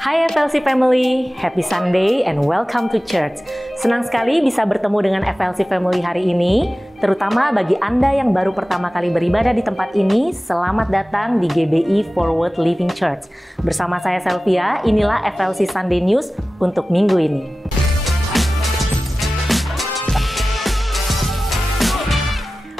Hai FLC Family, Happy Sunday and welcome to church. Senang sekali bisa bertemu dengan FLC Family hari ini, terutama bagi Anda yang baru pertama kali beribadah di tempat ini, selamat datang di GBI Forward Living Church. Bersama saya Selvia, inilah FLC Sunday News untuk minggu ini.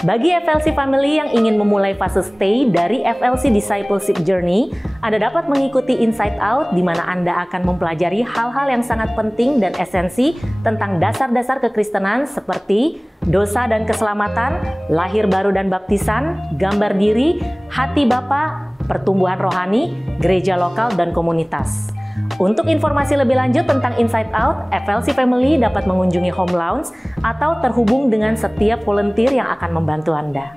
Bagi FLC Family yang ingin memulai fase stay dari FLC Discipleship Journey, Anda dapat mengikuti Inside Out di mana Anda akan mempelajari hal-hal yang sangat penting dan esensi tentang dasar-dasar kekristenan seperti dosa dan keselamatan, lahir baru dan baptisan, gambar diri, hati Bapa, pertumbuhan rohani, gereja lokal, dan komunitas. Untuk informasi lebih lanjut tentang Inside Out, FLC Family dapat mengunjungi Home Lounge atau terhubung dengan setiap volunteer yang akan membantu Anda.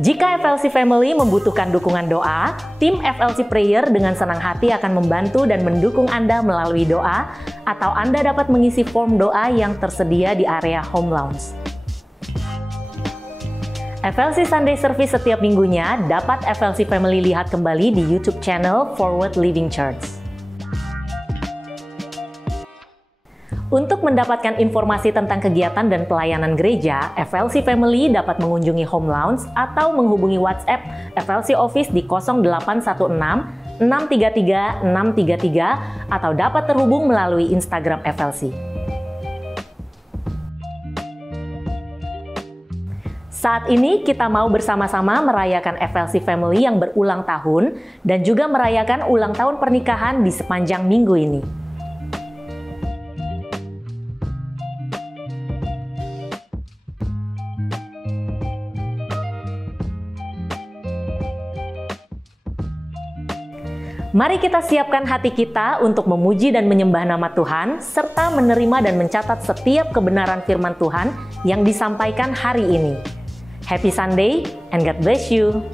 Jika FLC Family membutuhkan dukungan doa, tim FLC Prayer dengan senang hati akan membantu dan mendukung Anda melalui doa, atau Anda dapat mengisi form doa yang tersedia di area Home Lounge. FLC Sunday Service setiap minggunya dapat FLC Family lihat kembali di YouTube channel Forward Living Church. Untuk mendapatkan informasi tentang kegiatan dan pelayanan gereja, FLC Family dapat mengunjungi Home Lounge atau menghubungi WhatsApp FLC Office di 0816 633 633 atau dapat terhubung melalui Instagram FLC. Saat ini kita mau bersama-sama merayakan FLC Family yang berulang tahun dan juga merayakan ulang tahun pernikahan di sepanjang minggu ini. Mari kita siapkan hati kita untuk memuji dan menyembah nama Tuhan, serta menerima dan mencatat setiap kebenaran firman Tuhan yang disampaikan hari ini. Happy Sunday and God bless you.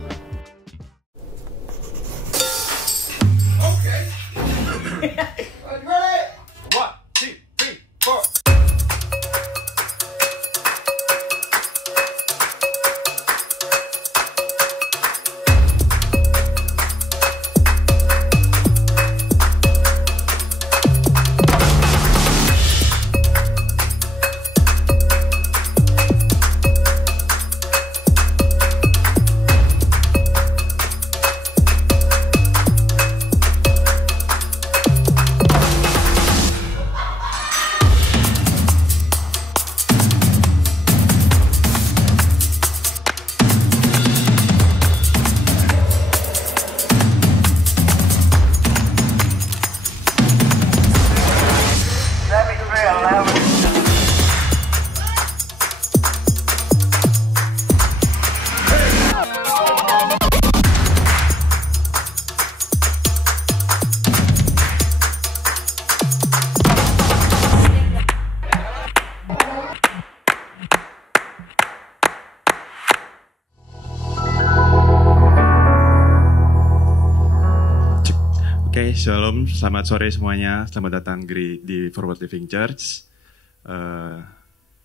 Shalom, selamat sore semuanya. Selamat datang di Forward Living Church.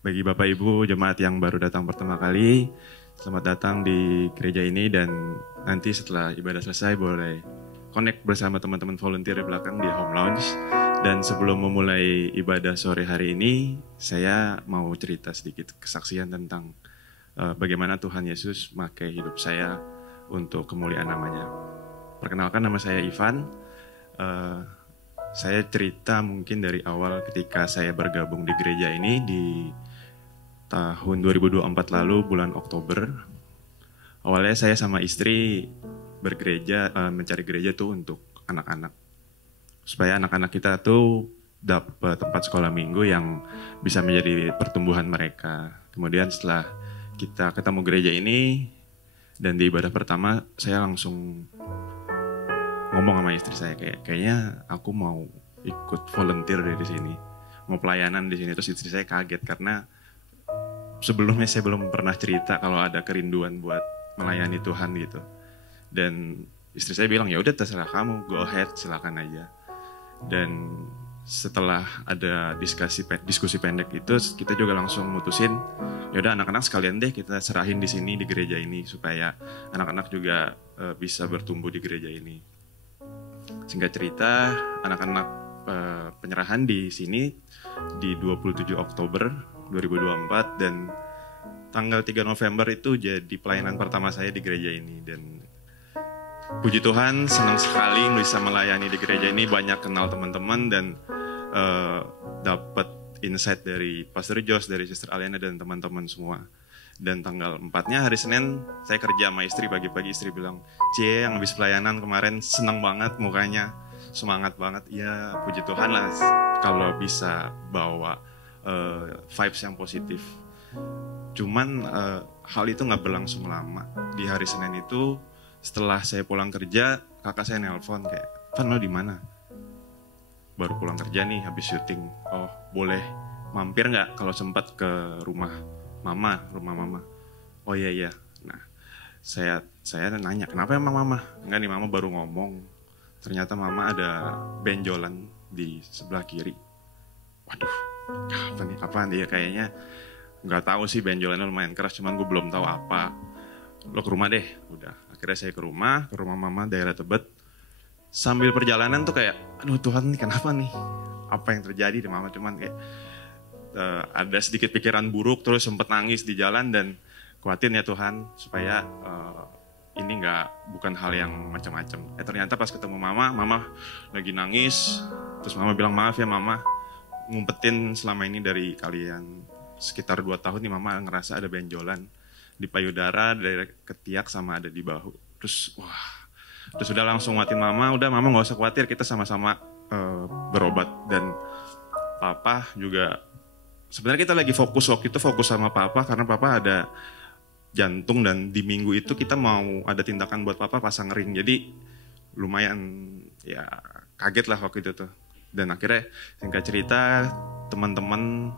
Bagi Bapak Ibu jemaat yang baru datang pertama kali, selamat datang di gereja ini, dan nanti setelah ibadah selesai boleh connect bersama teman-teman volunteer di belakang di Home Lounge. Dan sebelum memulai ibadah sore hari ini, saya mau cerita sedikit kesaksian tentang bagaimana Tuhan Yesus memakai hidup saya untuk kemuliaan namanya. Perkenalkan, nama saya Ivan. Saya cerita mungkin dari awal ketika saya bergabung di gereja ini di tahun 2024 lalu, bulan Oktober. Awalnya saya sama istri bergereja, mencari gereja tuh untuk anak-anak, supaya anak-anak kita tuh dapat tempat sekolah minggu yang bisa menjadi pertumbuhan mereka. Kemudian setelah kita ketemu gereja ini dan di ibadah pertama, saya langsung ngomong sama istri saya, kayaknya aku mau ikut volunteer di sini, mau pelayanan di sini. Terus istri saya kaget karena sebelumnya saya belum pernah cerita kalau ada kerinduan buat melayani Tuhan gitu. Dan istri saya bilang, ya udah terserah kamu, go ahead, silakan aja. Dan setelah ada diskusi pendek itu, kita juga langsung mutusin, ya udah anak-anak sekalian deh kita serahin di sini di gereja ini supaya anak-anak juga bisa bertumbuh di gereja ini. Singkat cerita, anak-anak penyerahan di sini di 27 Oktober 2024 dan tanggal 3 November itu jadi pelayanan pertama saya di gereja ini. Dan puji Tuhan, senang sekali bisa melayani di gereja ini, banyak kenal teman-teman dan dapat insight dari Pastor Jos, dari Sister Alena dan teman-teman semua. Dan tanggal 4-nya hari Senin saya kerja sama istri, pagi-pagi istri bilang, "Cie, yang habis pelayanan kemarin senang banget mukanya, semangat banget." Ya puji Tuhan lah kalau bisa bawa vibes yang positif. Cuman hal itu gak berlangsung lama. Di hari Senin itu setelah saya pulang kerja, kakak saya nelpon kayak, "Van, lo di mana?" "Baru pulang kerja nih habis syuting." "Oh, boleh mampir gak kalau sempat ke rumah mama?" "Oh iya." Nah, saya nanya, "Kenapa emang mama?" "Enggak nih, mama baru ngomong. Ternyata mama ada benjolan di sebelah kiri." Waduh, apa nih? Ya kayaknya nggak tahu sih, benjolannya lumayan keras, cuman gue belum tahu apa. "Lo ke rumah deh." Udah, akhirnya saya ke rumah mama daerah Tebet. Sambil perjalanan tuh kayak, aduh Tuhan nih kenapa nih? Apa yang terjadi di mama? Cuman kayak ada sedikit pikiran buruk, terus sempet nangis di jalan dan kuatin ya Tuhan supaya ini bukan hal yang macam-macam. Ternyata pas ketemu mama lagi nangis, terus mama bilang, "Maaf ya mama, ngumpetin selama ini dari kalian. Sekitar 2 tahun nih mama ngerasa ada benjolan di payudara, dari ketiak sama ada di bahu." Terus udah langsung nguatin mama, "Udah mama gak usah khawatir, kita sama-sama berobat." Dan papa juga, sebenarnya kita lagi fokus waktu itu sama papa karena papa ada jantung dan di minggu itu kita mau ada tindakan buat papa pasang ring. Jadi lumayan ya kaget lah waktu itu tuh. Dan akhirnya singkat cerita teman-teman,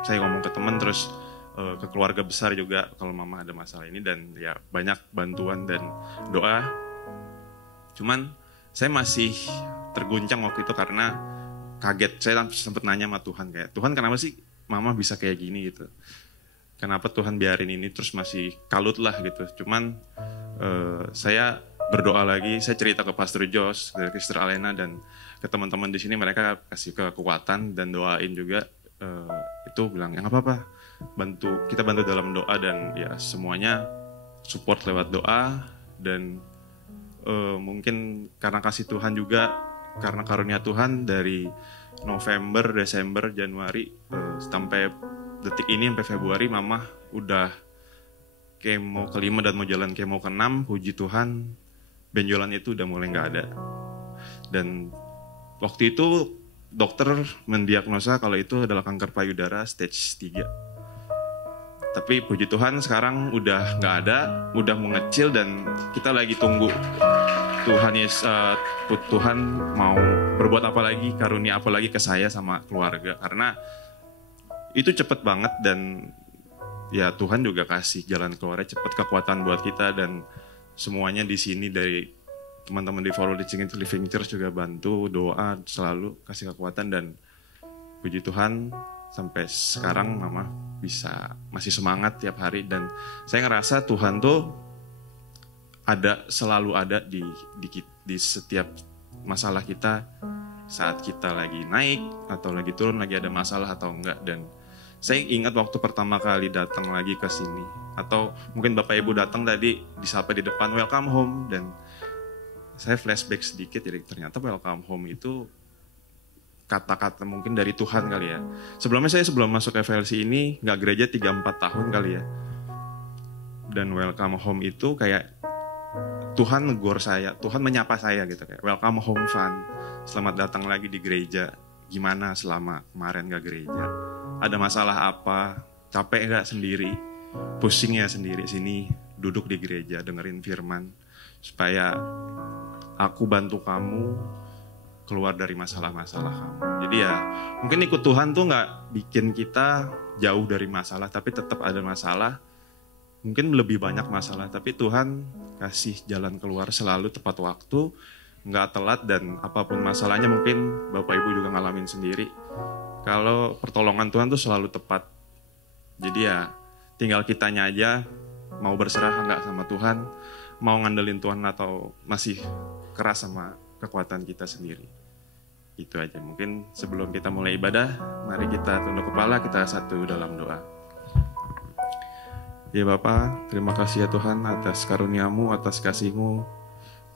saya ngomong ke teman terus ke keluarga besar juga kalau mama ada masalah ini dan ya banyak bantuan dan doa. Cuman saya masih terguncang waktu itu karena kaget. Saya sempat nanya sama Tuhan kayak, "Tuhan kenapa sih mama bisa kayak gini gitu? Kenapa Tuhan biarin ini?" Terus masih kalut lah gitu. Cuman saya berdoa lagi, saya cerita ke Pastor Jos, ke Sister Alena dan ke teman-teman di sini, mereka kasih kekuatan dan doain juga. Itu bilang, "Ya nggak apa-apa, kita bantu dalam doa." Dan ya semuanya support lewat doa. Dan mungkin karena kasih Tuhan juga, karena karunia Tuhan, dari November, Desember, Januari sampai detik ini, sampai Februari, mama udah kemo ke-5 dan mau jalan kemo ke-6. Puji Tuhan, benjolan itu udah mulai gak ada. Dan waktu itu dokter mendiagnosa kalau itu adalah kanker payudara stage 3. Tapi puji Tuhan sekarang udah gak ada, udah mengecil dan kita lagi tunggu Tuhan mau berbuat apa lagi, karunia apa lagi ke saya sama keluarga. Karena itu cepet banget dan ya Tuhan juga kasih jalan keluarnya cepet, kekuatan buat kita. Dan semuanya di sini dari teman-teman di Forward Living Church juga bantu, doa, selalu kasih kekuatan. Dan puji Tuhan sampai sekarang mama masih semangat tiap hari. Dan saya ngerasa Tuhan tuh selalu ada di setiap masalah kita, saat kita lagi naik atau lagi turun, lagi ada masalah atau enggak. Dan saya ingat waktu pertama kali datang lagi ke sini, atau mungkin Bapak Ibu datang tadi disapa di depan, "Welcome home." Dan saya flashback sedikit, jadi ternyata welcome home itu kata-kata mungkin dari Tuhan kali ya. Sebelumnya saya sebelum masuk FLC ini nggak gereja 3-4 tahun kali ya. Dan welcome home itu kayak Tuhan negor saya, Tuhan menyapa saya gitu kayak, "Welcome home Van, selamat datang lagi di gereja. Gimana selama kemarin gak gereja? Ada masalah apa? Capek gak sendiri? Pusing ya sendiri? Sini duduk di gereja, dengerin firman supaya aku bantu kamu keluar dari masalah-masalah kamu." Jadi ya mungkin ikut Tuhan tuh gak bikin kita jauh dari masalah, tapi tetap ada masalah. Mungkin lebih banyak masalah, tapi Tuhan kasih jalan keluar selalu tepat waktu, nggak telat. Dan apapun masalahnya, mungkin Bapak Ibu juga ngalamin sendiri, kalau pertolongan Tuhan tuh selalu tepat. Jadi ya tinggal kitanya aja mau berserah nggak sama Tuhan, mau ngandelin Tuhan atau masih keras sama kekuatan kita sendiri. Itu aja. Mungkin sebelum kita mulai ibadah, mari kita tunduk kepala, kita satu dalam doa. Ya Bapa, terima kasih ya Tuhan atas karunia-Mu, atas kasih-Mu.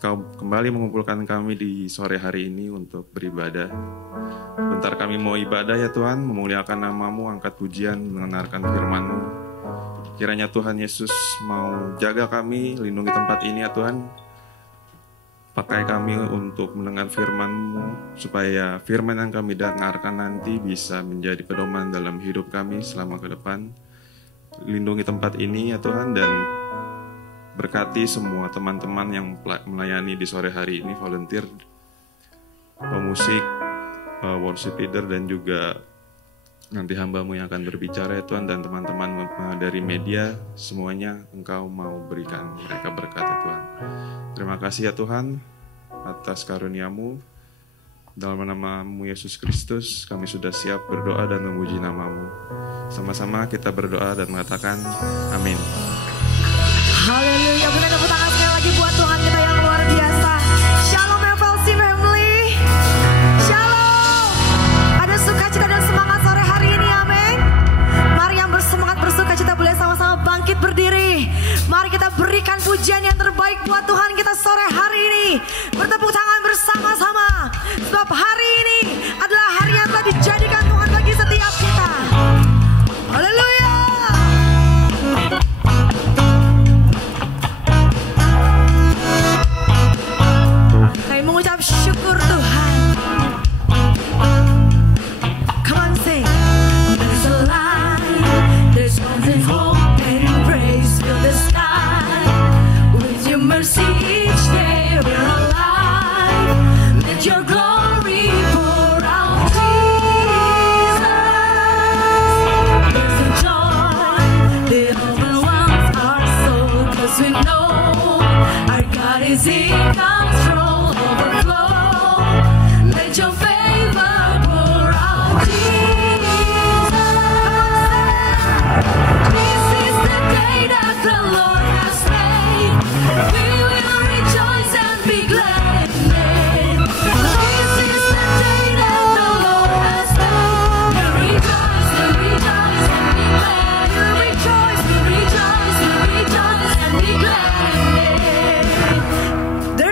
Kau kembali mengumpulkan kami di sore hari ini untuk beribadah. Bentar kami mau ibadah ya Tuhan, memuliakan nama-Mu, angkat pujian, mendengarkan firman-Mu. Kiranya Tuhan Yesus mau jaga kami, lindungi tempat ini ya Tuhan. Pakai kami untuk mendengar firman-Mu, supaya firman yang kami dengarkan nanti bisa menjadi pedoman dalam hidup kami selama ke depan. Lindungi tempat ini ya Tuhan, dan berkati semua teman-teman yang melayani di sore hari ini, volunteer, pemusik, worship leader, dan juga nanti hamba-Mu yang akan berbicara ya Tuhan, dan teman-teman dari media, semuanya Engkau mau berikan mereka berkat ya Tuhan. Terima kasih ya Tuhan atas karunia-Mu. Dalam nama-Mu Yesus Kristus kami sudah siap berdoa dan memuji nama-Mu. Sama-sama kita berdoa dan mengatakan amin. Haleluya, berikan tepuk tangan sekali lagi buat Tuhan kita yang luar biasa. Shalom FLC family. Shalom. Ada sukacita dan semangat sore hari ini, amin. Mari yang bersemangat bersukacita boleh sama-sama bangkit berdiri. Mari kita berikan pujian yang terbaik buat Tuhan kita sore hari ini. Bertepuk tangan bersama-sama. Sebab hari ini adalah hari yang telah dijadikan Tuhan bagi setiap kita. Haleluya. Kami mengucap syukur Tuhan. Come on sing. There's a light, there's something hope and praise fill the sky. With your mercy each day we're alive. Let your glory pour out, Jesus. There's a joy that overwhelms our soul, 'cause we know our God is in control, overflow. Let your favor pour out, Jesus. This is the day that the Lord has made. We will rejoice and be glad in it. This is the day that the Lord has made. We rejoice and be glad. We rejoice and be glad in it.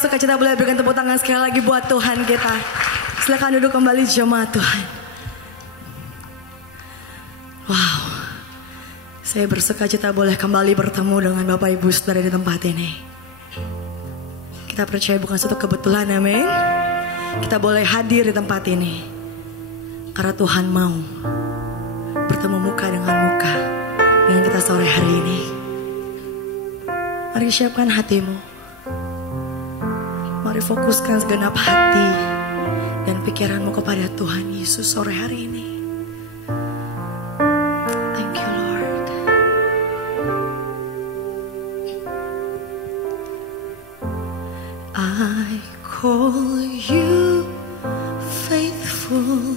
bersuka cita boleh berikan tepuk tangan sekali lagi buat Tuhan kita. Silakan duduk kembali jemaat Tuhan. Wow, saya bersuka cita boleh kembali bertemu dengan Bapak Ibu Saudara di tempat ini. Kita percaya bukan suatu kebetulan, amin. Kita boleh hadir di tempat ini karena Tuhan mau bertemu muka dengan muka dengan kita sore hari ini. Mari siapkan hatimu. Mari fokuskan segenap hati dan pikiranmu kepada Tuhan Yesus sore hari ini. Thank you Lord. I call you faithful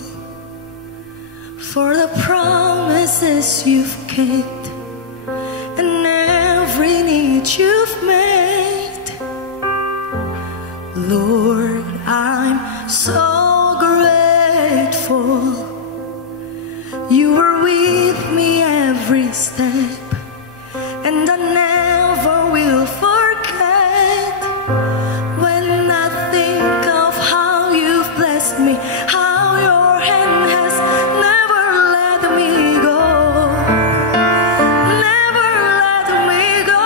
for the promises you've kept and every need you've made. Lord, I'm so grateful. You were with me every step, and I never will forget. When I think of how you've blessed me, how your hand has never let me go, never let me go.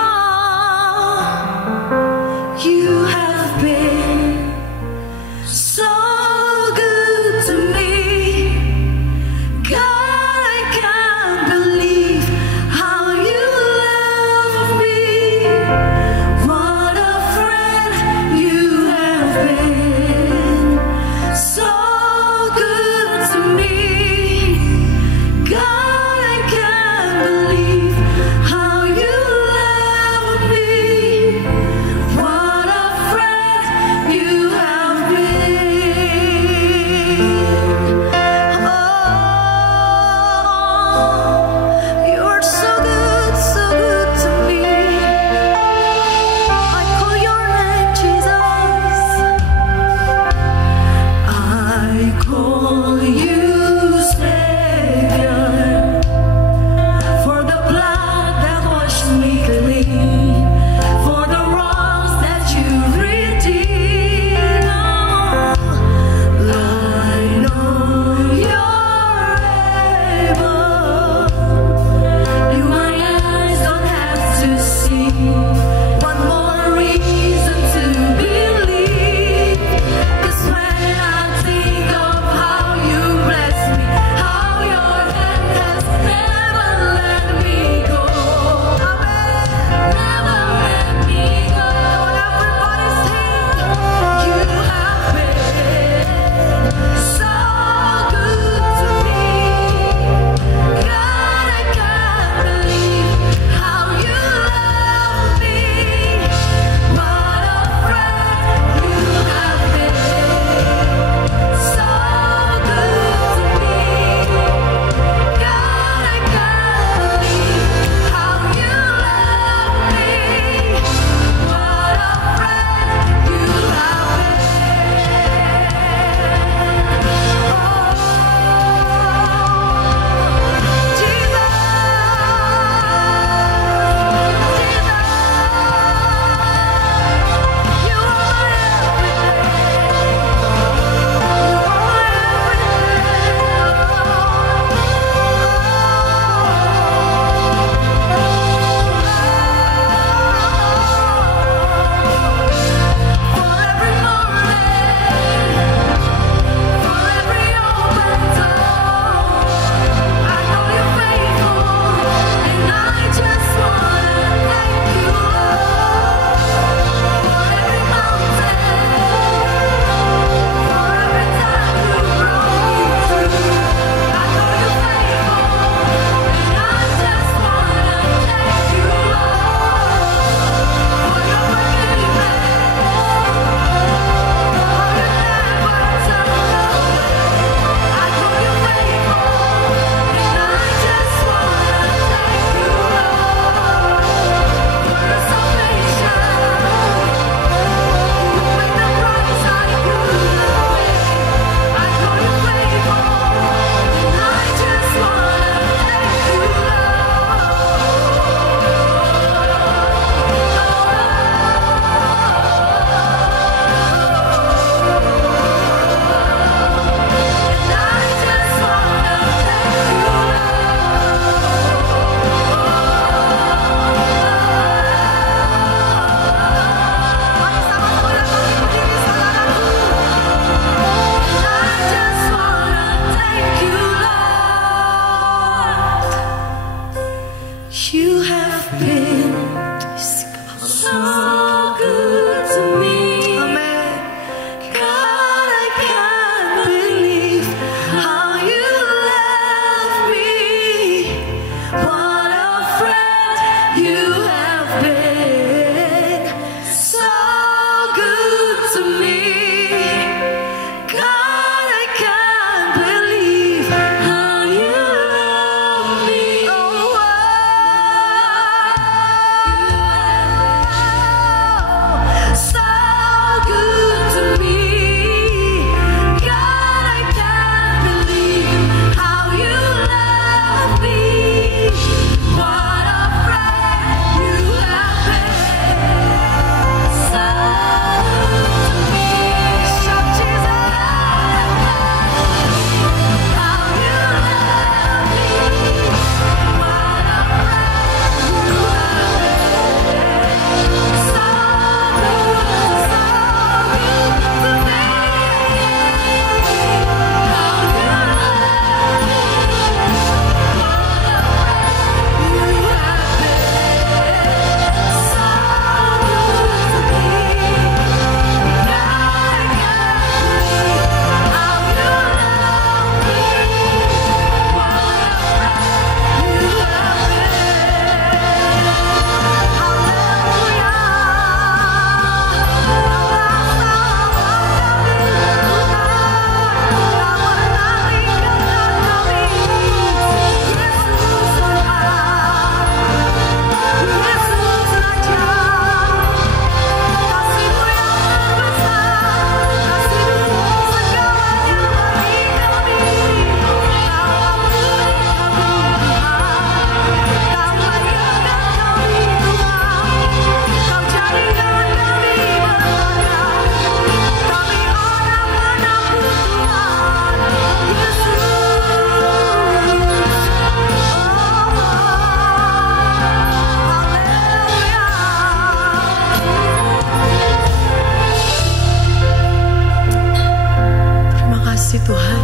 kasih Tuhan.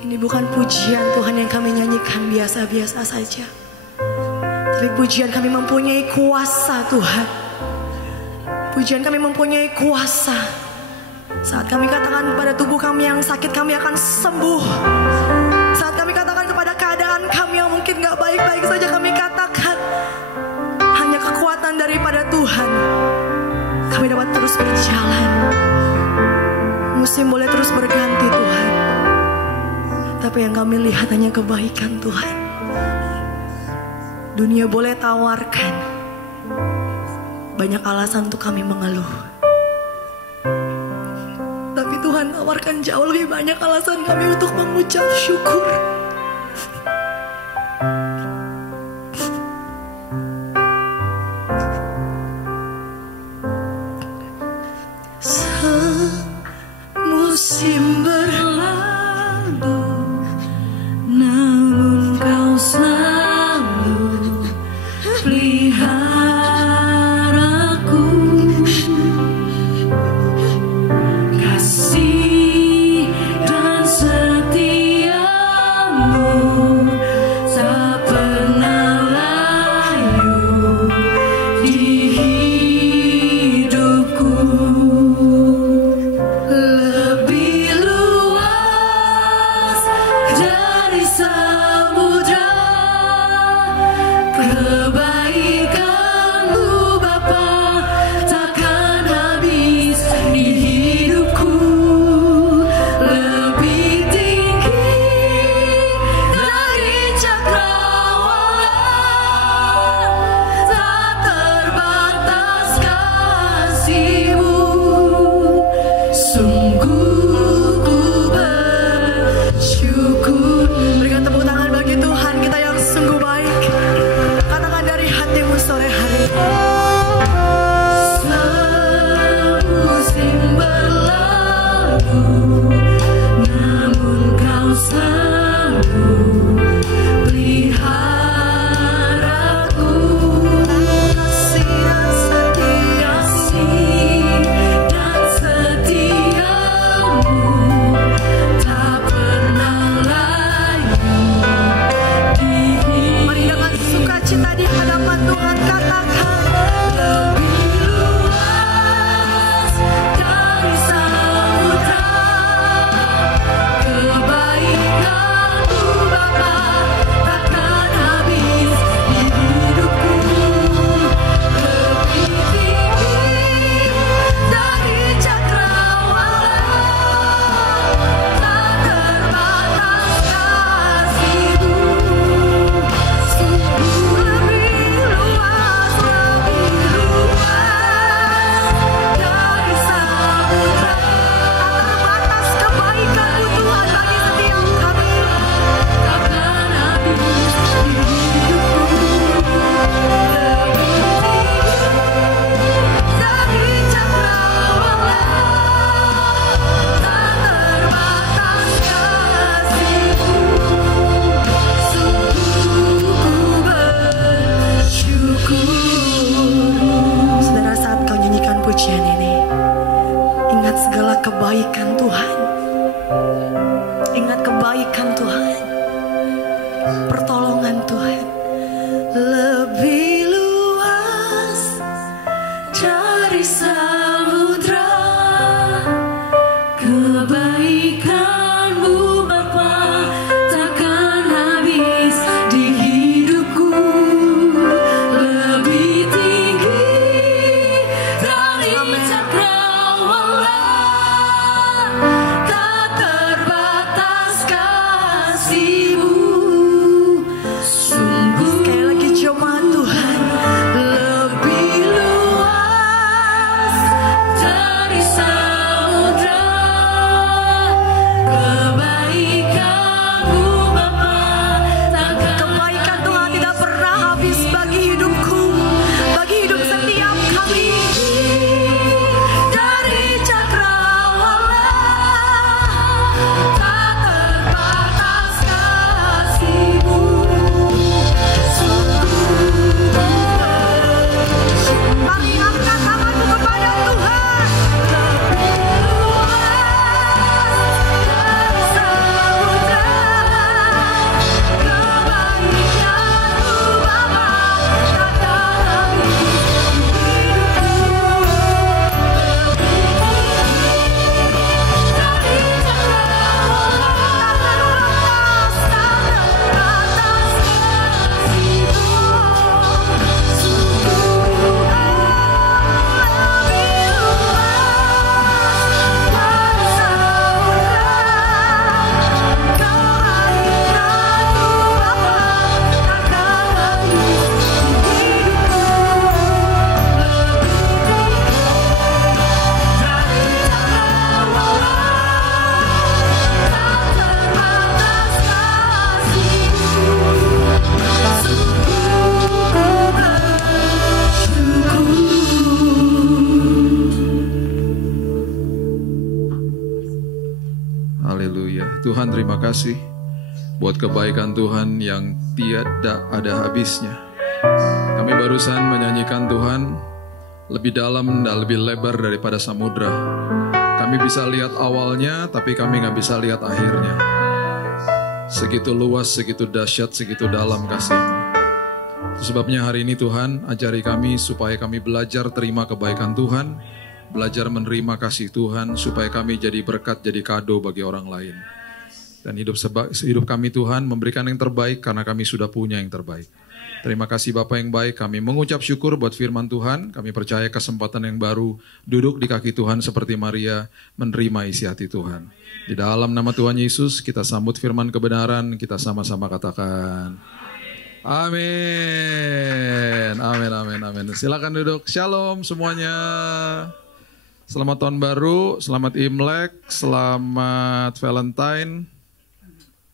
Ini bukan pujian Tuhan yang kami nyanyikan biasa-biasa saja, tapi pujian kami mempunyai kuasa Tuhan. Pujian kami mempunyai kuasa. Saat kami katakan pada tubuh kami yang sakit, kami akan sembuh. Saat kami katakan kepada keadaan kami yang mungkin gak baik-baik saja, kami katakan hanya kekuatan daripada Tuhan, kami dapat terus berjalan. Musim boleh terus berganti Tuhan, tapi yang kami lihat hanya kebaikan Tuhan. Dunia boleh tawarkan banyak alasan untuk kami mengeluh, tapi Tuhan tawarkan jauh lebih banyak alasan kami untuk mengucap syukur. Musim berlalu, namun kau selalu peliharaku. Kasih dan setiamu tak pernah layu di hidupku. Kebaikan-Mu Bapa takkan habis di hidupku. Lebih tinggi dari cakrawala, tak terbatas kasih-Mu. Sungguh ku bersyukur. Berikan tepuk tangan bagi Tuhan kita yang sungguh baik. Katakan dari hatimu sore hari. Semusim berlalu, namun kau selalu peliharaku. Kasih dan setiamu tak pernah layu di hidupku. Mari dengan sukacita di hadapan Tuhan katakan, lebih luas dari samudra, kebaikan-Mu Bapa takkan habis di hidupku. Lebih tinggi dari cakrawala, tak terbatas kasih-Mu. Sungguh lebih luas dari samudra, tak terbatas kebaikan-Mu Tuhan bagi setiap kami, takkan habis di hidupku. Lebih tinggi dari cakrawala, tak terbatas kasih-Mu. Sungguh bersyukur. Saudara, saat kau nyanyikan pujian ini, ingat segala kebaikan Tuhan. Ingat kebaikan Tuhan, pertolongan Tuhan. Lebih luas dari samudra, kebaikan-Mu Bapa takkan habis di hidupku. Lebih tinggi dari cakrawala, Tuhan, terima kasih buat kebaikan Tuhan yang tidak ada habisnya. Kami barusan menyanyikan Tuhan lebih dalam dan lebih lebar daripada samudra. Kami bisa lihat awalnya, tapi kami nggak bisa lihat akhirnya. Segitu luas, segitu dahsyat, segitu dalam kasih-Mu. Sebabnya hari ini Tuhan, ajari kami supaya kami belajar terima kebaikan Tuhan, belajar menerima kasih Tuhan, supaya kami jadi berkat, jadi kado bagi orang lain. Dan hidup kami Tuhan memberikan yang terbaik karena kami sudah punya yang terbaik. Terima kasih Bapa yang baik, kami mengucap syukur buat firman Tuhan, kami percaya kesempatan yang baru, duduk di kaki Tuhan seperti Maria, menerima isi hati Tuhan. Di dalam nama Tuhan Yesus, kita sambut firman kebenaran, kita sama-sama katakan, amin, amin, amin, amin. Silakan duduk, shalom semuanya. Selamat tahun baru, selamat Imlek, selamat Valentine.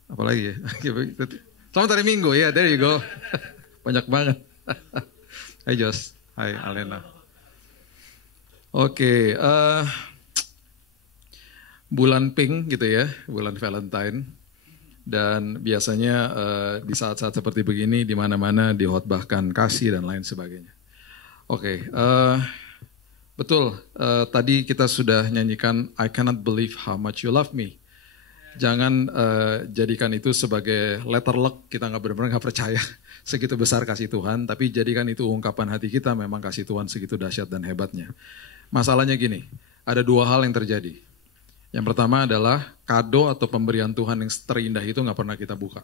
Apalagi ya? Selamat hari Minggu, ya, there you go. Banyak banget. Hai Jos, hai Alena. Oke, bulan pink gitu ya, bulan Valentine. Dan biasanya di saat-saat seperti begini, di mana-mana dihotbahkan kasih dan lain sebagainya. Oke, betul, tadi kita sudah nyanyikan I cannot believe how much you love me. Jangan jadikan itu sebagai letter luck, kita benar-benar nggak percaya segitu besar kasih Tuhan, tapi jadikan itu ungkapan hati kita, memang kasih Tuhan segitu dahsyat dan hebatnya. Masalahnya gini, ada dua hal yang terjadi. Yang pertama adalah kado atau pemberian Tuhan yang terindah itu nggak pernah kita buka.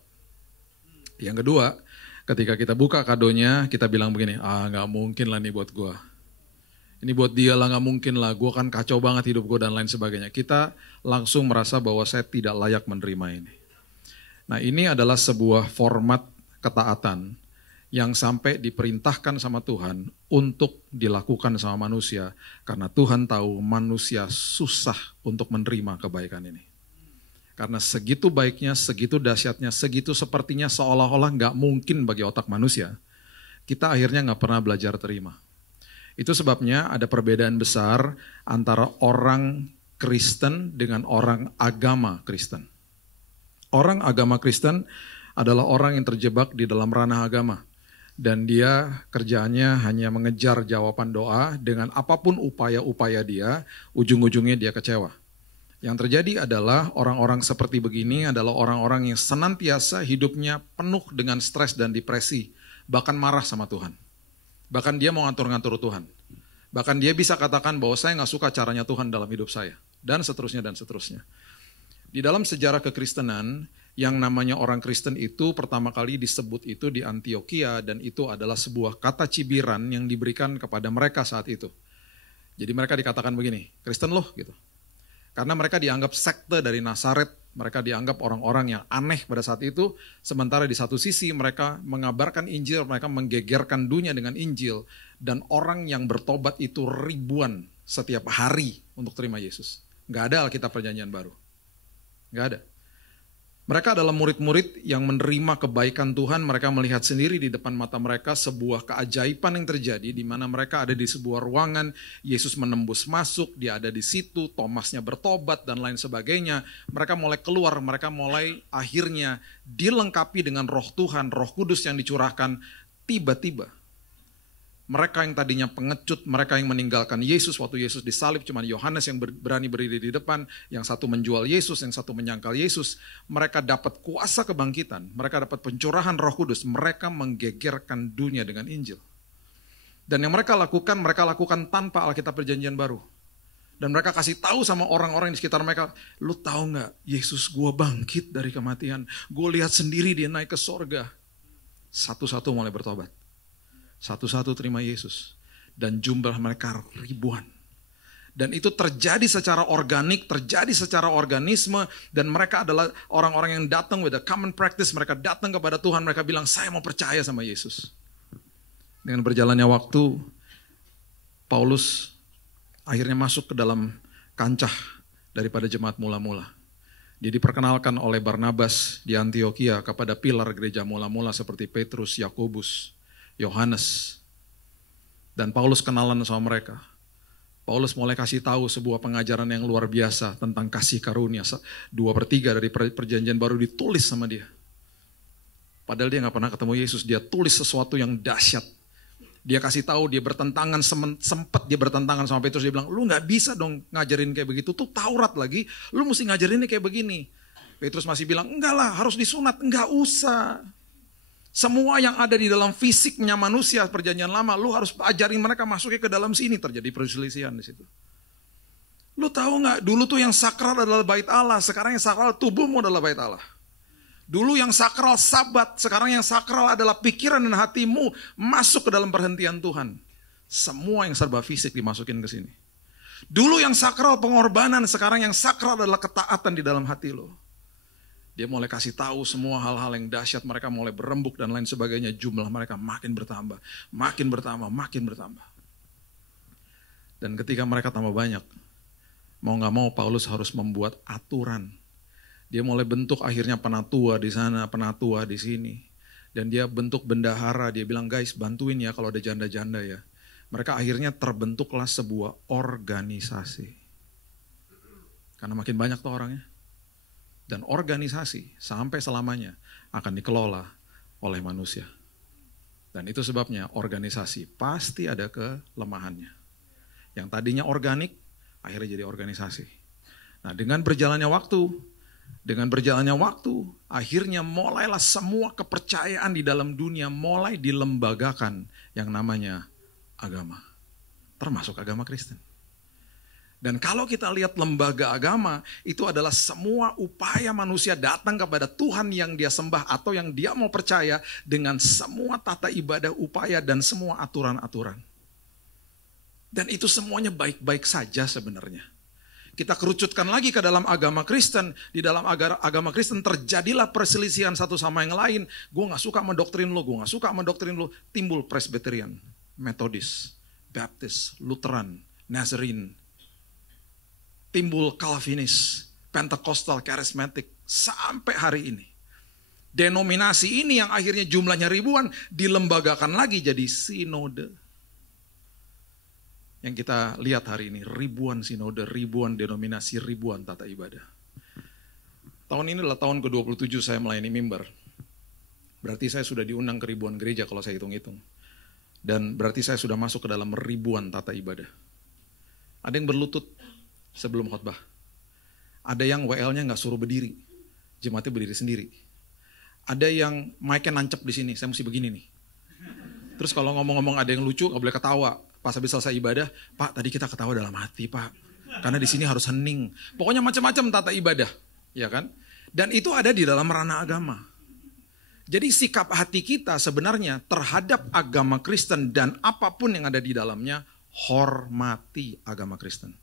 Yang kedua, ketika kita buka kadonya, kita bilang begini, nggak mungkin lah nih buat gue. Ini buat dia lah, nggak mungkin lah, gue kan kacau banget hidup gue dan lain sebagainya. Kita langsung merasa bahwa saya tidak layak menerima ini. Nah, ini adalah sebuah format ketaatan yang sampai diperintahkan sama Tuhan untuk dilakukan sama manusia. Karena Tuhan tahu manusia susah untuk menerima kebaikan ini. Karena segitu baiknya, segitu dahsyatnya, segitu sepertinya seolah-olah nggak mungkin bagi otak manusia. Kita akhirnya nggak pernah belajar terima. Itu sebabnya ada perbedaan besar antara orang Kristen dengan orang agama Kristen. Orang agama Kristen adalah orang yang terjebak di dalam ranah agama. Dan dia kerjaannya hanya mengejar jawaban doa dengan apapun upaya-upaya dia, ujung-ujungnya dia kecewa. Yang terjadi adalah orang-orang seperti begini adalah orang-orang yang senantiasa hidupnya penuh dengan stres dan depresi, bahkan marah sama Tuhan. Bahkan dia mau ngatur-ngatur Tuhan. Bahkan dia bisa katakan bahwa saya nggak suka caranya Tuhan dalam hidup saya. Dan seterusnya, dan seterusnya. Di dalam sejarah kekristenan, yang namanya orang Kristen itu pertama kali disebut itu di Antioquia. Dan itu adalah sebuah kata cibiran yang diberikan kepada mereka saat itu. Jadi mereka dikatakan begini, Kristen loh gitu. Karena mereka dianggap sekte dari Nazaret. Mereka dianggap orang-orang yang aneh pada saat itu. Sementara di satu sisi mereka mengabarkan Injil, mereka menggegerkan dunia dengan Injil. Dan orang yang bertobat itu ribuan setiap hari untuk terima Yesus. Gak ada Alkitab Perjanjian Baru. Gak ada. Mereka adalah murid-murid yang menerima kebaikan Tuhan. Mereka melihat sendiri di depan mata mereka sebuah keajaiban yang terjadi di mana mereka ada di sebuah ruangan, Yesus menembus masuk, dia ada di situ, Thomasnya bertobat dan lain sebagainya. Mereka mulai keluar, mereka mulai akhirnya dilengkapi dengan Roh Tuhan, Roh Kudus yang dicurahkan. Tiba-tiba mereka yang tadinya pengecut, mereka yang meninggalkan Yesus waktu Yesus disalib, cuma Yohanes yang berani berdiri di depan, yang satu menjual Yesus, yang satu menyangkal Yesus. Mereka dapat kuasa kebangkitan, mereka dapat pencurahan Roh Kudus, mereka menggegerkan dunia dengan Injil. Dan yang mereka lakukan tanpa Alkitab Perjanjian Baru. Dan mereka kasih tahu sama orang-orang di sekitar mereka, lu tahu nggak, Yesus gua bangkit dari kematian, gua lihat sendiri dia naik ke sorga. Satu-satu mulai bertobat. Satu-satu terima Yesus. Dan jumlah mereka ribuan. Dan itu terjadi secara organik, terjadi secara organisme. Dan mereka adalah orang-orang yang datang with a common practice. Mereka datang kepada Tuhan, mereka bilang, saya mau percaya sama Yesus. Dengan berjalannya waktu, Paulus akhirnya masuk ke dalam kancah daripada jemaat mula-mula. Dia diperkenalkan oleh Barnabas di Antioquia kepada pilar gereja mula-mula seperti Petrus, Yakobus, Yohanes. Dan Paulus kenalan sama mereka. Paulus mulai kasih tahu sebuah pengajaran yang luar biasa tentang kasih karunia. 2/3 dari perjanjian baru ditulis sama dia. Padahal dia gak pernah ketemu Yesus, dia tulis sesuatu yang dahsyat. Dia kasih tahu, dia bertentangan, sempat dia bertentangan sama Petrus, dia bilang, lu gak bisa dong ngajarin kayak begitu, tuh Taurat lagi, lu mesti ngajarinnya kayak begini. Petrus masih bilang, enggak lah, harus disunat, enggak usah. Semua yang ada di dalam fisiknya manusia perjanjian lama, lu harus ajarin mereka masuknya ke dalam sini. Terjadi perselisihan di situ. Lu tahu nggak? Dulu tuh yang sakral adalah bait Allah, sekarang yang sakral tubuhmu adalah bait Allah. Dulu yang sakral Sabat, sekarang yang sakral adalah pikiran dan hatimu masuk ke dalam perhentian Tuhan. Semua yang serba fisik dimasukin ke sini. Dulu yang sakral pengorbanan, sekarang yang sakral adalah ketaatan di dalam hati lo. Dia mulai kasih tahu semua hal-hal yang dahsyat, mereka mulai berembuk dan lain sebagainya. Jumlah mereka makin bertambah, makin bertambah, makin bertambah. Dan ketika mereka tambah banyak, mau gak mau Paulus harus membuat aturan. Dia mulai bentuk akhirnya penatua di sana, penatua di sini. Dan dia bentuk bendahara, dia bilang guys bantuin ya kalau ada janda-janda ya. Mereka akhirnya terbentuklah sebuah organisasi. Karena makin banyak tuh orangnya. Dan organisasi sampai selamanya akan dikelola oleh manusia. Dan itu sebabnya organisasi pasti ada kelemahannya. Yang tadinya organik, akhirnya jadi organisasi. Nah dengan berjalannya waktu, akhirnya mulailah semua kepercayaan di dalam dunia mulai dilembagakan yang namanya agama. Termasuk agama Kristen. Dan kalau kita lihat lembaga agama, itu adalah semua upaya manusia datang kepada Tuhan yang dia sembah atau yang dia mau percaya dengan semua tata ibadah, upaya dan semua aturan-aturan. Dan itu semuanya baik-baik saja sebenarnya. Kita kerucutkan lagi ke dalam agama Kristen. Di dalam agama Kristen terjadilah perselisihan satu sama yang lain. Gue gak suka sama doktrin lo, gue gak suka sama doktrin lo. Timbul Presbyterian, Methodist, Baptist, Lutheran, Nazarene. Timbul Calvinis, Pentecostal, Charismatic, sampai hari ini. Denominasi ini yang akhirnya jumlahnya ribuan, dilembagakan lagi jadi sinode. Yang kita lihat hari ini, ribuan sinode, ribuan denominasi, ribuan tata ibadah. Tahun ini adalah tahun ke-27 saya melayani mimbar. Berarti saya sudah diundang ke ribuan gereja kalau saya hitung-hitung. Dan berarti saya sudah masuk ke dalam ribuan tata ibadah. Ada yang berlutut sebelum khotbah. Ada yang WL-nya nggak suruh berdiri, jemaatnya berdiri sendiri. Ada yang mic-nya nancep di sini, saya mesti begini nih. Terus kalau ngomong-ngomong ada yang lucu, nggak boleh ketawa. Pas habis selesai ibadah, Pak tadi kita ketawa dalam hati Pak, karena di sini harus hening. Pokoknya macam-macam tata ibadah, ya kan? Dan itu ada di dalam ranah agama. Jadi sikap hati kita sebenarnya terhadap agama Kristen dan apapun yang ada di dalamnya, hormati agama Kristen.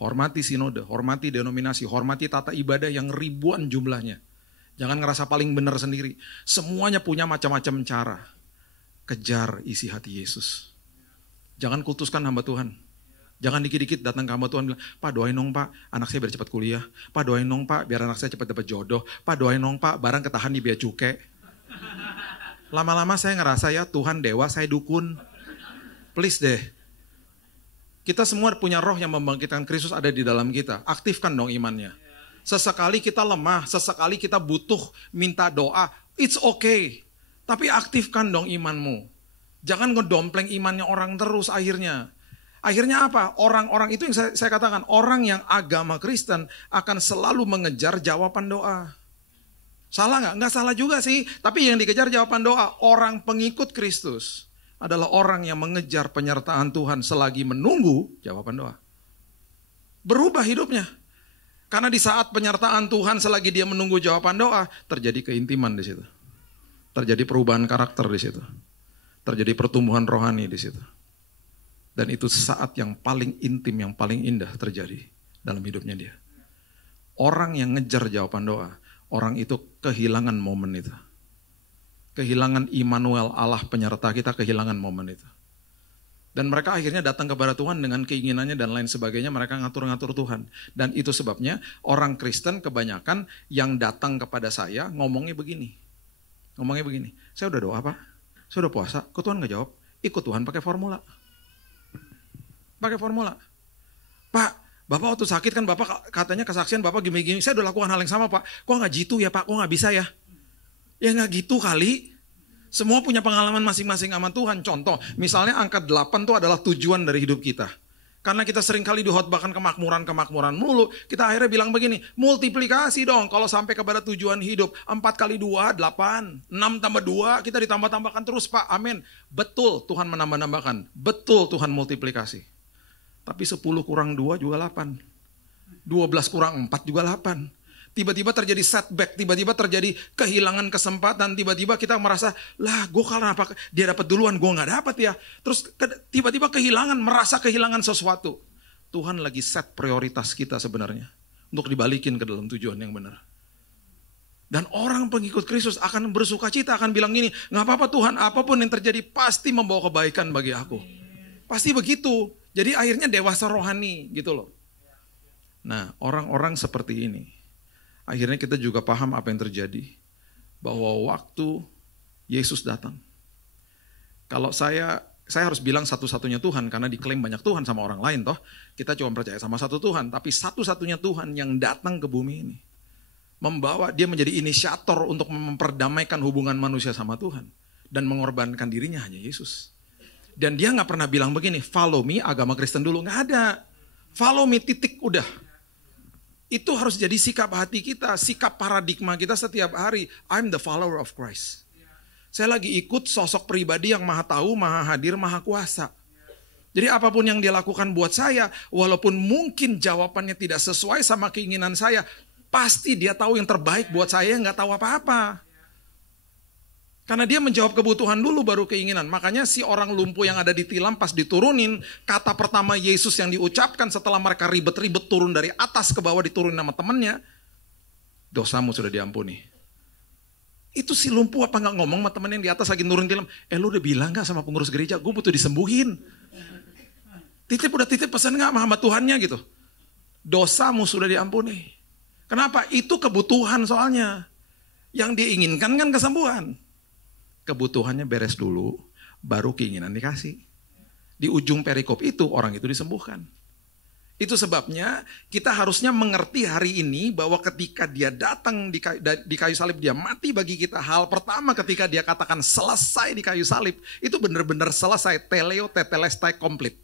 Hormati sinode, hormati denominasi, hormati tata ibadah yang ribuan jumlahnya. Jangan ngerasa paling benar sendiri. Semuanya punya macam-macam cara. Kejar isi hati Yesus. Jangan kultuskan hamba Tuhan. Jangan dikit-dikit datang ke hamba Tuhan bilang, Pak doain dong Pak, anak saya biar cepat kuliah. Pak doain dong Pak, biar anak saya cepat dapat jodoh. Pak doain dong Pak, barang ketahan di bea cukai. Lama-lama saya ngerasa ya Tuhan dewa, saya dukun. Please deh. Kita semua punya roh yang membangkitkan Kristus ada di dalam kita. Aktifkan dong imannya. Sesekali kita lemah, sesekali kita butuh minta doa. It's okay. Tapi aktifkan dong imanmu. Jangan ngedompleng imannya orang terus akhirnya. Akhirnya apa? Orang-orang itu yang saya katakan, orang yang agama Kristen akan selalu mengejar jawaban doa. Salah nggak? Nggak salah juga sih. Tapi yang dikejar jawaban doa, orang pengikut Kristus adalah orang yang mengejar penyertaan Tuhan selagi menunggu jawaban doa. Berubah hidupnya. Karena di saat penyertaan Tuhan selagi dia menunggu jawaban doa, terjadi keintiman di situ. Terjadi perubahan karakter di situ. Terjadi pertumbuhan rohani di situ. Dan itu saat yang paling intim, yang paling indah terjadi dalam hidupnya dia. Orang yang ngejar jawaban doa, orang itu kehilangan momen itu. Kehilangan Immanuel, Allah penyerta kita, kehilangan momen itu. Dan mereka akhirnya datang kepada Tuhan dengan keinginannya dan lain sebagainya, mereka ngatur-ngatur Tuhan. Dan itu sebabnya orang Kristen kebanyakan yang datang kepada saya ngomongnya begini. Ngomongnya begini, saya udah doa Pak, saya udah puasa, kok Tuhan gak jawab? Ikut Tuhan pakai formula. Pakai formula. Pak, Bapak waktu sakit kan Bapak katanya kesaksian Bapak gini-gini, saya udah lakukan hal yang sama Pak. Kok nggak gitu ya Pak, kok nggak bisa ya? Ya nggak gitu kali. Semua punya pengalaman masing-masing sama Tuhan. Contoh, misalnya angka 8 itu adalah tujuan dari hidup kita. Karena kita sering kali dihotbahkan kemakmuran mulu, kita akhirnya bilang begini, multiplikasi dong kalau sampai kepada tujuan hidup. 4 kali 2, 8, 6 tambah 2, kita ditambah-tambahkan terus Pak, amin. Betul Tuhan menambah-nambahkan, betul Tuhan multiplikasi. Tapi 10 kurang 2 juga 8. 12 kurang 4 juga 8. Tiba-tiba terjadi setback, tiba-tiba terjadi kehilangan kesempatan, tiba-tiba kita merasa, lah gue kenapa dia dapat duluan, gue gak dapat ya. Terus tiba-tiba merasa kehilangan sesuatu. Tuhan lagi set prioritas kita sebenarnya. Untuk dibalikin ke dalam tujuan yang benar. Dan orang pengikut Kristus akan bersuka cita, akan bilang gini, gak apa-apa Tuhan, apapun yang terjadi pasti membawa kebaikan bagi aku. Pasti begitu. Jadi akhirnya dewasa rohani gitu loh. Nah, orang-orang seperti ini, akhirnya kita juga paham apa yang terjadi. Bahwa waktu Yesus datang. Kalau saya harus bilang satu-satunya Tuhan, karena diklaim banyak Tuhan sama orang lain toh. Kita cuma percaya sama satu Tuhan, tapi satu-satunya Tuhan yang datang ke bumi ini. Membawa, dia menjadi inisiator untuk memperdamaikan hubungan manusia sama Tuhan. Dan mengorbankan dirinya hanya Yesus. Dan dia gak pernah bilang begini, follow me agama Kristen dulu, gak ada. Follow me titik, udah. Itu harus jadi sikap hati kita, sikap paradigma kita setiap hari. I'm the follower of Christ. Saya lagi ikut sosok pribadi yang maha tahu, maha hadir, maha kuasa. Jadi apapun yang dia lakukan buat saya, walaupun mungkin jawabannya tidak sesuai sama keinginan saya, pasti dia tahu yang terbaik buat saya, gak tahu apa-apa. Karena dia menjawab kebutuhan dulu baru keinginan. Makanya si orang lumpuh yang ada di tilam pas diturunin, kata pertama Yesus yang diucapkan setelah mereka ribet-ribet turun dari atas ke bawah diturunin sama temannya, dosamu sudah diampuni. Itu si lumpuh apa gak ngomong sama temen yang di atas lagi turun tilam, lu udah bilang gak sama pengurus gereja, gue butuh disembuhin. Udah titip pesan gak sama Tuhannya gitu. Dosamu sudah diampuni. Kenapa? Itu kebutuhan soalnya. Yang diinginkan kan kesembuhan. Kebutuhannya beres dulu, baru keinginan dikasih. Di ujung perikop itu, orang itu disembuhkan. Itu sebabnya kita harusnya mengerti hari ini bahwa ketika dia datang di kayu salib, dia mati bagi kita. Hal pertama ketika dia katakan selesai di kayu salib, itu benar-benar selesai, teleo tetelestai komplit.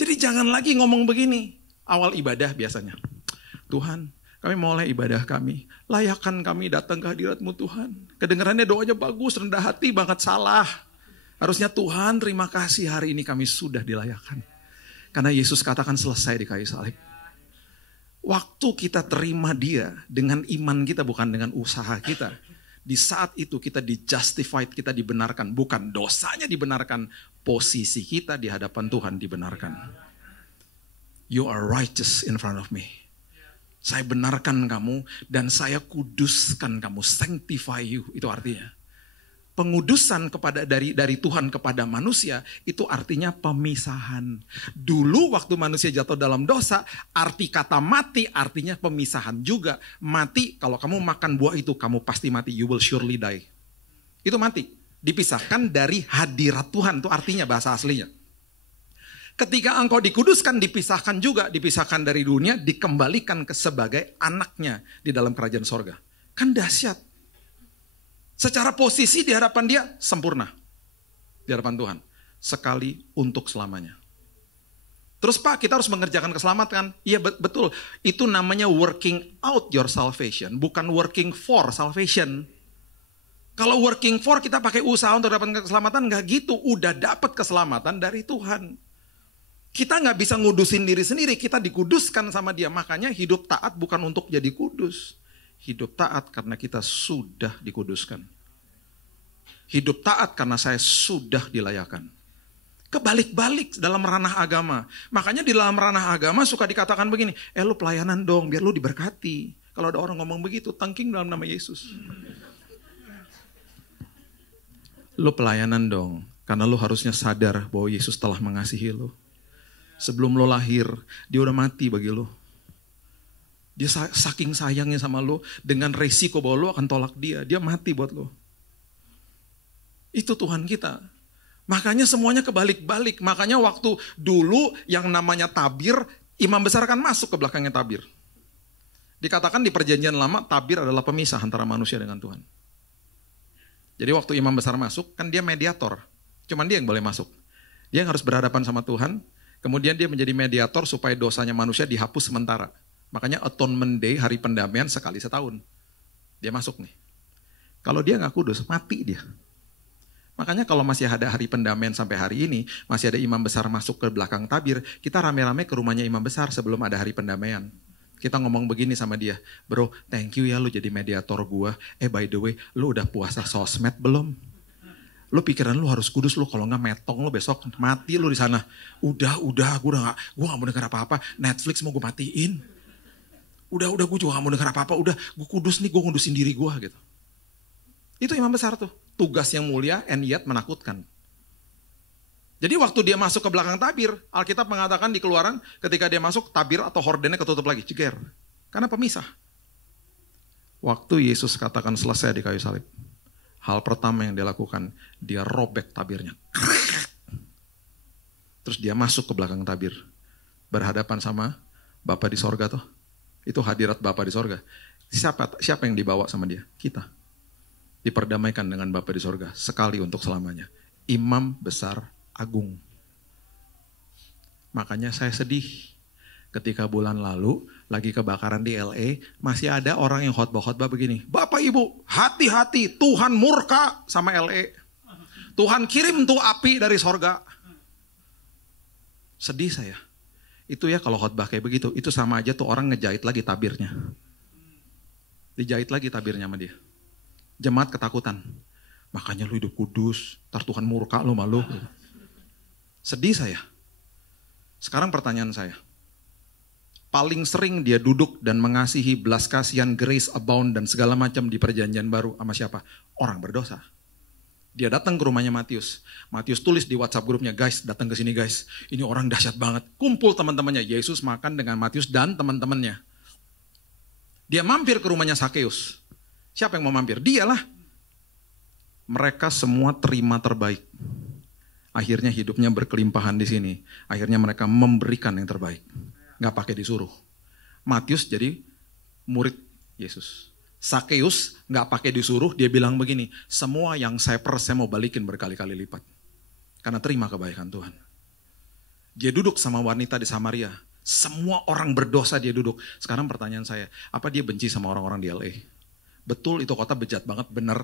Jadi jangan lagi ngomong begini, awal ibadah biasanya. Tuhan, kami mulai ibadah kami, layakkan kami datang ke hadirat-Mu Tuhan. Kedengarannya doanya bagus, rendah hati banget, salah. Harusnya Tuhan terima kasih hari ini kami sudah dilayakkan. Karena Yesus katakan selesai di kayu salib. Waktu kita terima dia dengan iman kita bukan dengan usaha kita. Di saat itu kita di-justified, kita dibenarkan. Bukan dosanya dibenarkan, posisi kita di hadapan Tuhan dibenarkan. You are righteous in front of me. Saya benarkan kamu dan saya kuduskan kamu, sanctify you, itu artinya. Pengudusan dari Tuhan kepada manusia itu artinya pemisahan. Dulu waktu manusia jatuh dalam dosa, arti kata mati artinya pemisahan juga. Mati, kalau kamu makan buah itu kamu pasti mati, you will surely die. Itu mati, dipisahkan dari hadirat Tuhan, itu artinya bahasa aslinya. Ketika engkau dikuduskan, dipisahkan juga, dipisahkan dari dunia, dikembalikan sebagai anaknya di dalam kerajaan sorga. Kan dahsyat. Secara posisi di hadapan dia sempurna. Di hadapan Tuhan. Sekali untuk selamanya. Terus Pak, kita harus mengerjakan keselamatan. Iya betul. Itu namanya working out your salvation. Bukan working for salvation. Kalau working for kita pakai usaha untuk dapatkan keselamatan. Enggak gitu. Udah dapat keselamatan dari Tuhan. Kita nggak bisa ngudusin diri sendiri. Kita dikuduskan sama dia. Makanya hidup taat bukan untuk jadi kudus. Hidup taat karena kita sudah dikuduskan. Hidup taat karena saya sudah dilayakkan. Kebalik-balik dalam ranah agama. Makanya di dalam ranah agama suka dikatakan begini, lu pelayanan dong biar lu diberkati. Kalau ada orang ngomong begitu, tangking dalam nama Yesus. Lu pelayanan dong, karena lu harusnya sadar bahwa Yesus telah mengasihi lu. Sebelum lu lahir, dia udah mati bagi lu. Dia saking sayangnya sama lo, dengan resiko bahwa lo akan tolak dia. Dia mati buat lo. Itu Tuhan kita. Makanya semuanya kebalik-balik. Makanya waktu dulu yang namanya tabir, imam besar kan masuk ke belakangnya tabir. Dikatakan di perjanjian lama, tabir adalah pemisah antara manusia dengan Tuhan. Jadi waktu imam besar masuk, kan dia mediator. Cuman dia yang boleh masuk. Dia yang harus berhadapan sama Tuhan, kemudian dia menjadi mediator supaya dosanya manusia dihapus sementara. Makanya Atonement Day, hari pendamaian sekali setahun. Dia masuk nih. Kalau dia nggak kudus, mati dia. Makanya kalau masih ada hari pendamaian sampai hari ini, masih ada imam besar masuk ke belakang tabir, kita rame-rame ke rumahnya imam besar sebelum ada hari pendamaian. Kita ngomong begini sama dia, bro, thank you ya lu jadi mediator gua. By the way, lu udah puasa sosmed belum? Lu pikiran lu harus kudus lu, kalau nggak metong lu besok mati lu di sana. Udah, gua nggak mau dengar apa-apa. Netflix mau gua matiin. Udah, gua juga nggak mau dengar apa-apa. Udah, gua kudus nih, gua ngudusin diri gua gitu. Itu imam besar tuh. Tugas yang mulia and yet menakutkan. Jadi waktu dia masuk ke belakang tabir, Alkitab mengatakan di Keluaran ketika dia masuk, tabir atau hordennya ketutup lagi, ceger. Karena pemisah. Waktu Yesus katakan selesai di kayu salib, hal pertama yang dia lakukan, dia robek tabirnya. Terus dia masuk ke belakang tabir. Berhadapan sama Bapa di sorga tuh. Itu hadirat Bapa di sorga. Siapa yang dibawa sama dia? Kita. Diperdamaikan dengan Bapa di sorga sekali untuk selamanya. Imam besar agung. Makanya saya sedih ketika bulan lalu lagi kebakaran di LA, masih ada orang yang khotbah-khotbah begini. Bapak Ibu, hati-hati, Tuhan murka sama LA. Tuhan kirim tuh api dari sorga. Sedih saya. Itu ya kalau khotbah kayak begitu, itu sama aja tuh orang ngejahit lagi tabirnya. Dijahit lagi tabirnya sama dia. Jemaat ketakutan. Makanya lu hidup kudus, ntar Tuhan murka lu malu. Sedih saya. Sekarang pertanyaan saya. Paling sering dia duduk dan mengasihi belas kasihan, grace abound dan segala macam di perjanjian baru sama siapa? Orang berdosa. Dia datang ke rumahnya Matius. Matius tulis di WhatsApp grupnya, guys datang ke sini guys. Ini orang dahsyat banget. Kumpul teman-temannya. Yesus makan dengan Matius dan teman-temannya. Dia mampir ke rumahnya Sakeus. Siapa yang mau mampir? Dialah. Mereka semua terima terbaik. Akhirnya hidupnya berkelimpahan di sini. Akhirnya mereka memberikan yang terbaik. Nggak pakai disuruh. Matius jadi murid Yesus. Sakeus nggak pakai disuruh, dia bilang begini, semua yang saya mau balikin berkali-kali lipat. Karena terima kebaikan Tuhan. Dia duduk sama wanita di Samaria. Semua orang berdosa dia duduk. Sekarang pertanyaan saya, apa dia benci sama orang-orang di LA? Betul itu kota bejat banget, bener.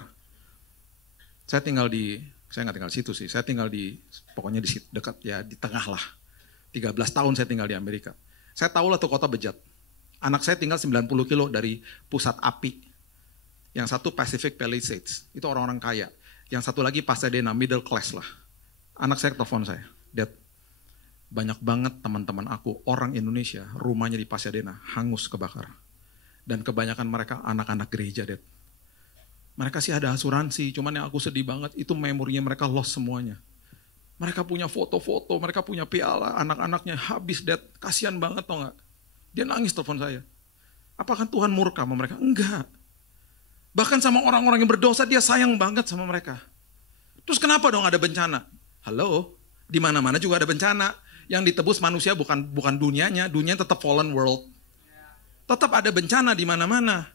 Saya nggak tinggal di situ sih, saya tinggal pokoknya di dekat ya di tengah lah. 13 tahun saya tinggal di Amerika. Saya tahu lah tuh kota bejat. Anak saya tinggal 90 kilo dari pusat api. Yang satu Pacific Palisades, itu orang-orang kaya. Yang satu lagi Pasadena, middle class lah. Anak saya telepon saya, Dad, banyak banget teman-teman aku, orang Indonesia, rumahnya di Pasadena, hangus kebakar. Dan kebanyakan mereka anak-anak gereja, Dad. Mereka sih ada asuransi, cuman yang aku sedih banget, itu memorinya mereka lost semuanya. Mereka punya foto-foto, mereka punya piala, anak-anaknya habis, Dad. Kasian banget tau gak? Dia nangis telepon saya. Apakah Tuhan murka sama mereka? Enggak. Bahkan sama orang-orang yang berdosa, dia sayang banget sama mereka. Terus kenapa dong ada bencana? Halo, di mana-mana juga ada bencana. Yang ditebus manusia bukan dunianya, dunia tetap fallen world. Tetap ada bencana di mana-mana.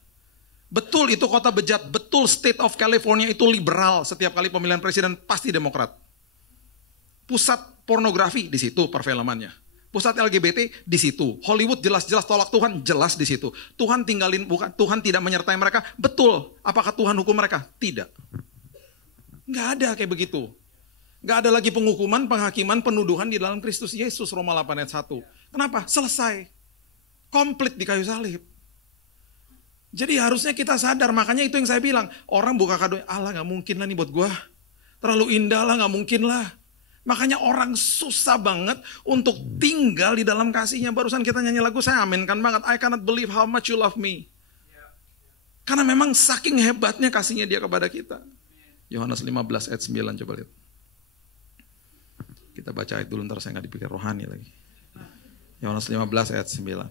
Betul itu kota bejat, betul state of California itu liberal. Setiap kali pemilihan presiden pasti Demokrat. Pusat pornografi di situ perfilmannya. Pusat LGBT di situ. Hollywood jelas-jelas tolak Tuhan, jelas di situ. Tuhan Tuhan tidak menyertai mereka, betul. Apakah Tuhan hukum mereka? Tidak. Nggak ada kayak begitu. Nggak ada lagi penghukuman, penghakiman, penuduhan di dalam Kristus Yesus, Roma 8 ayat 1. Kenapa? Selesai. Komplit di kayu salib. Jadi harusnya kita sadar, makanya itu yang saya bilang. Orang buka kado, Allah nggak mungkin lah nih buat gue. Terlalu indah lah, nggak mungkin lah. Makanya orang susah banget untuk tinggal di dalam kasihnya. Barusan kita nyanyi lagu, saya aminkan banget. I cannot believe how much you love me. Karena memang saking hebatnya kasihnya dia kepada kita. Yohanes 15 ayat 9, coba lihat. Kita baca ayat dulu, ntar saya nggak dipikir rohani lagi. Yohanes 15 ayat 9.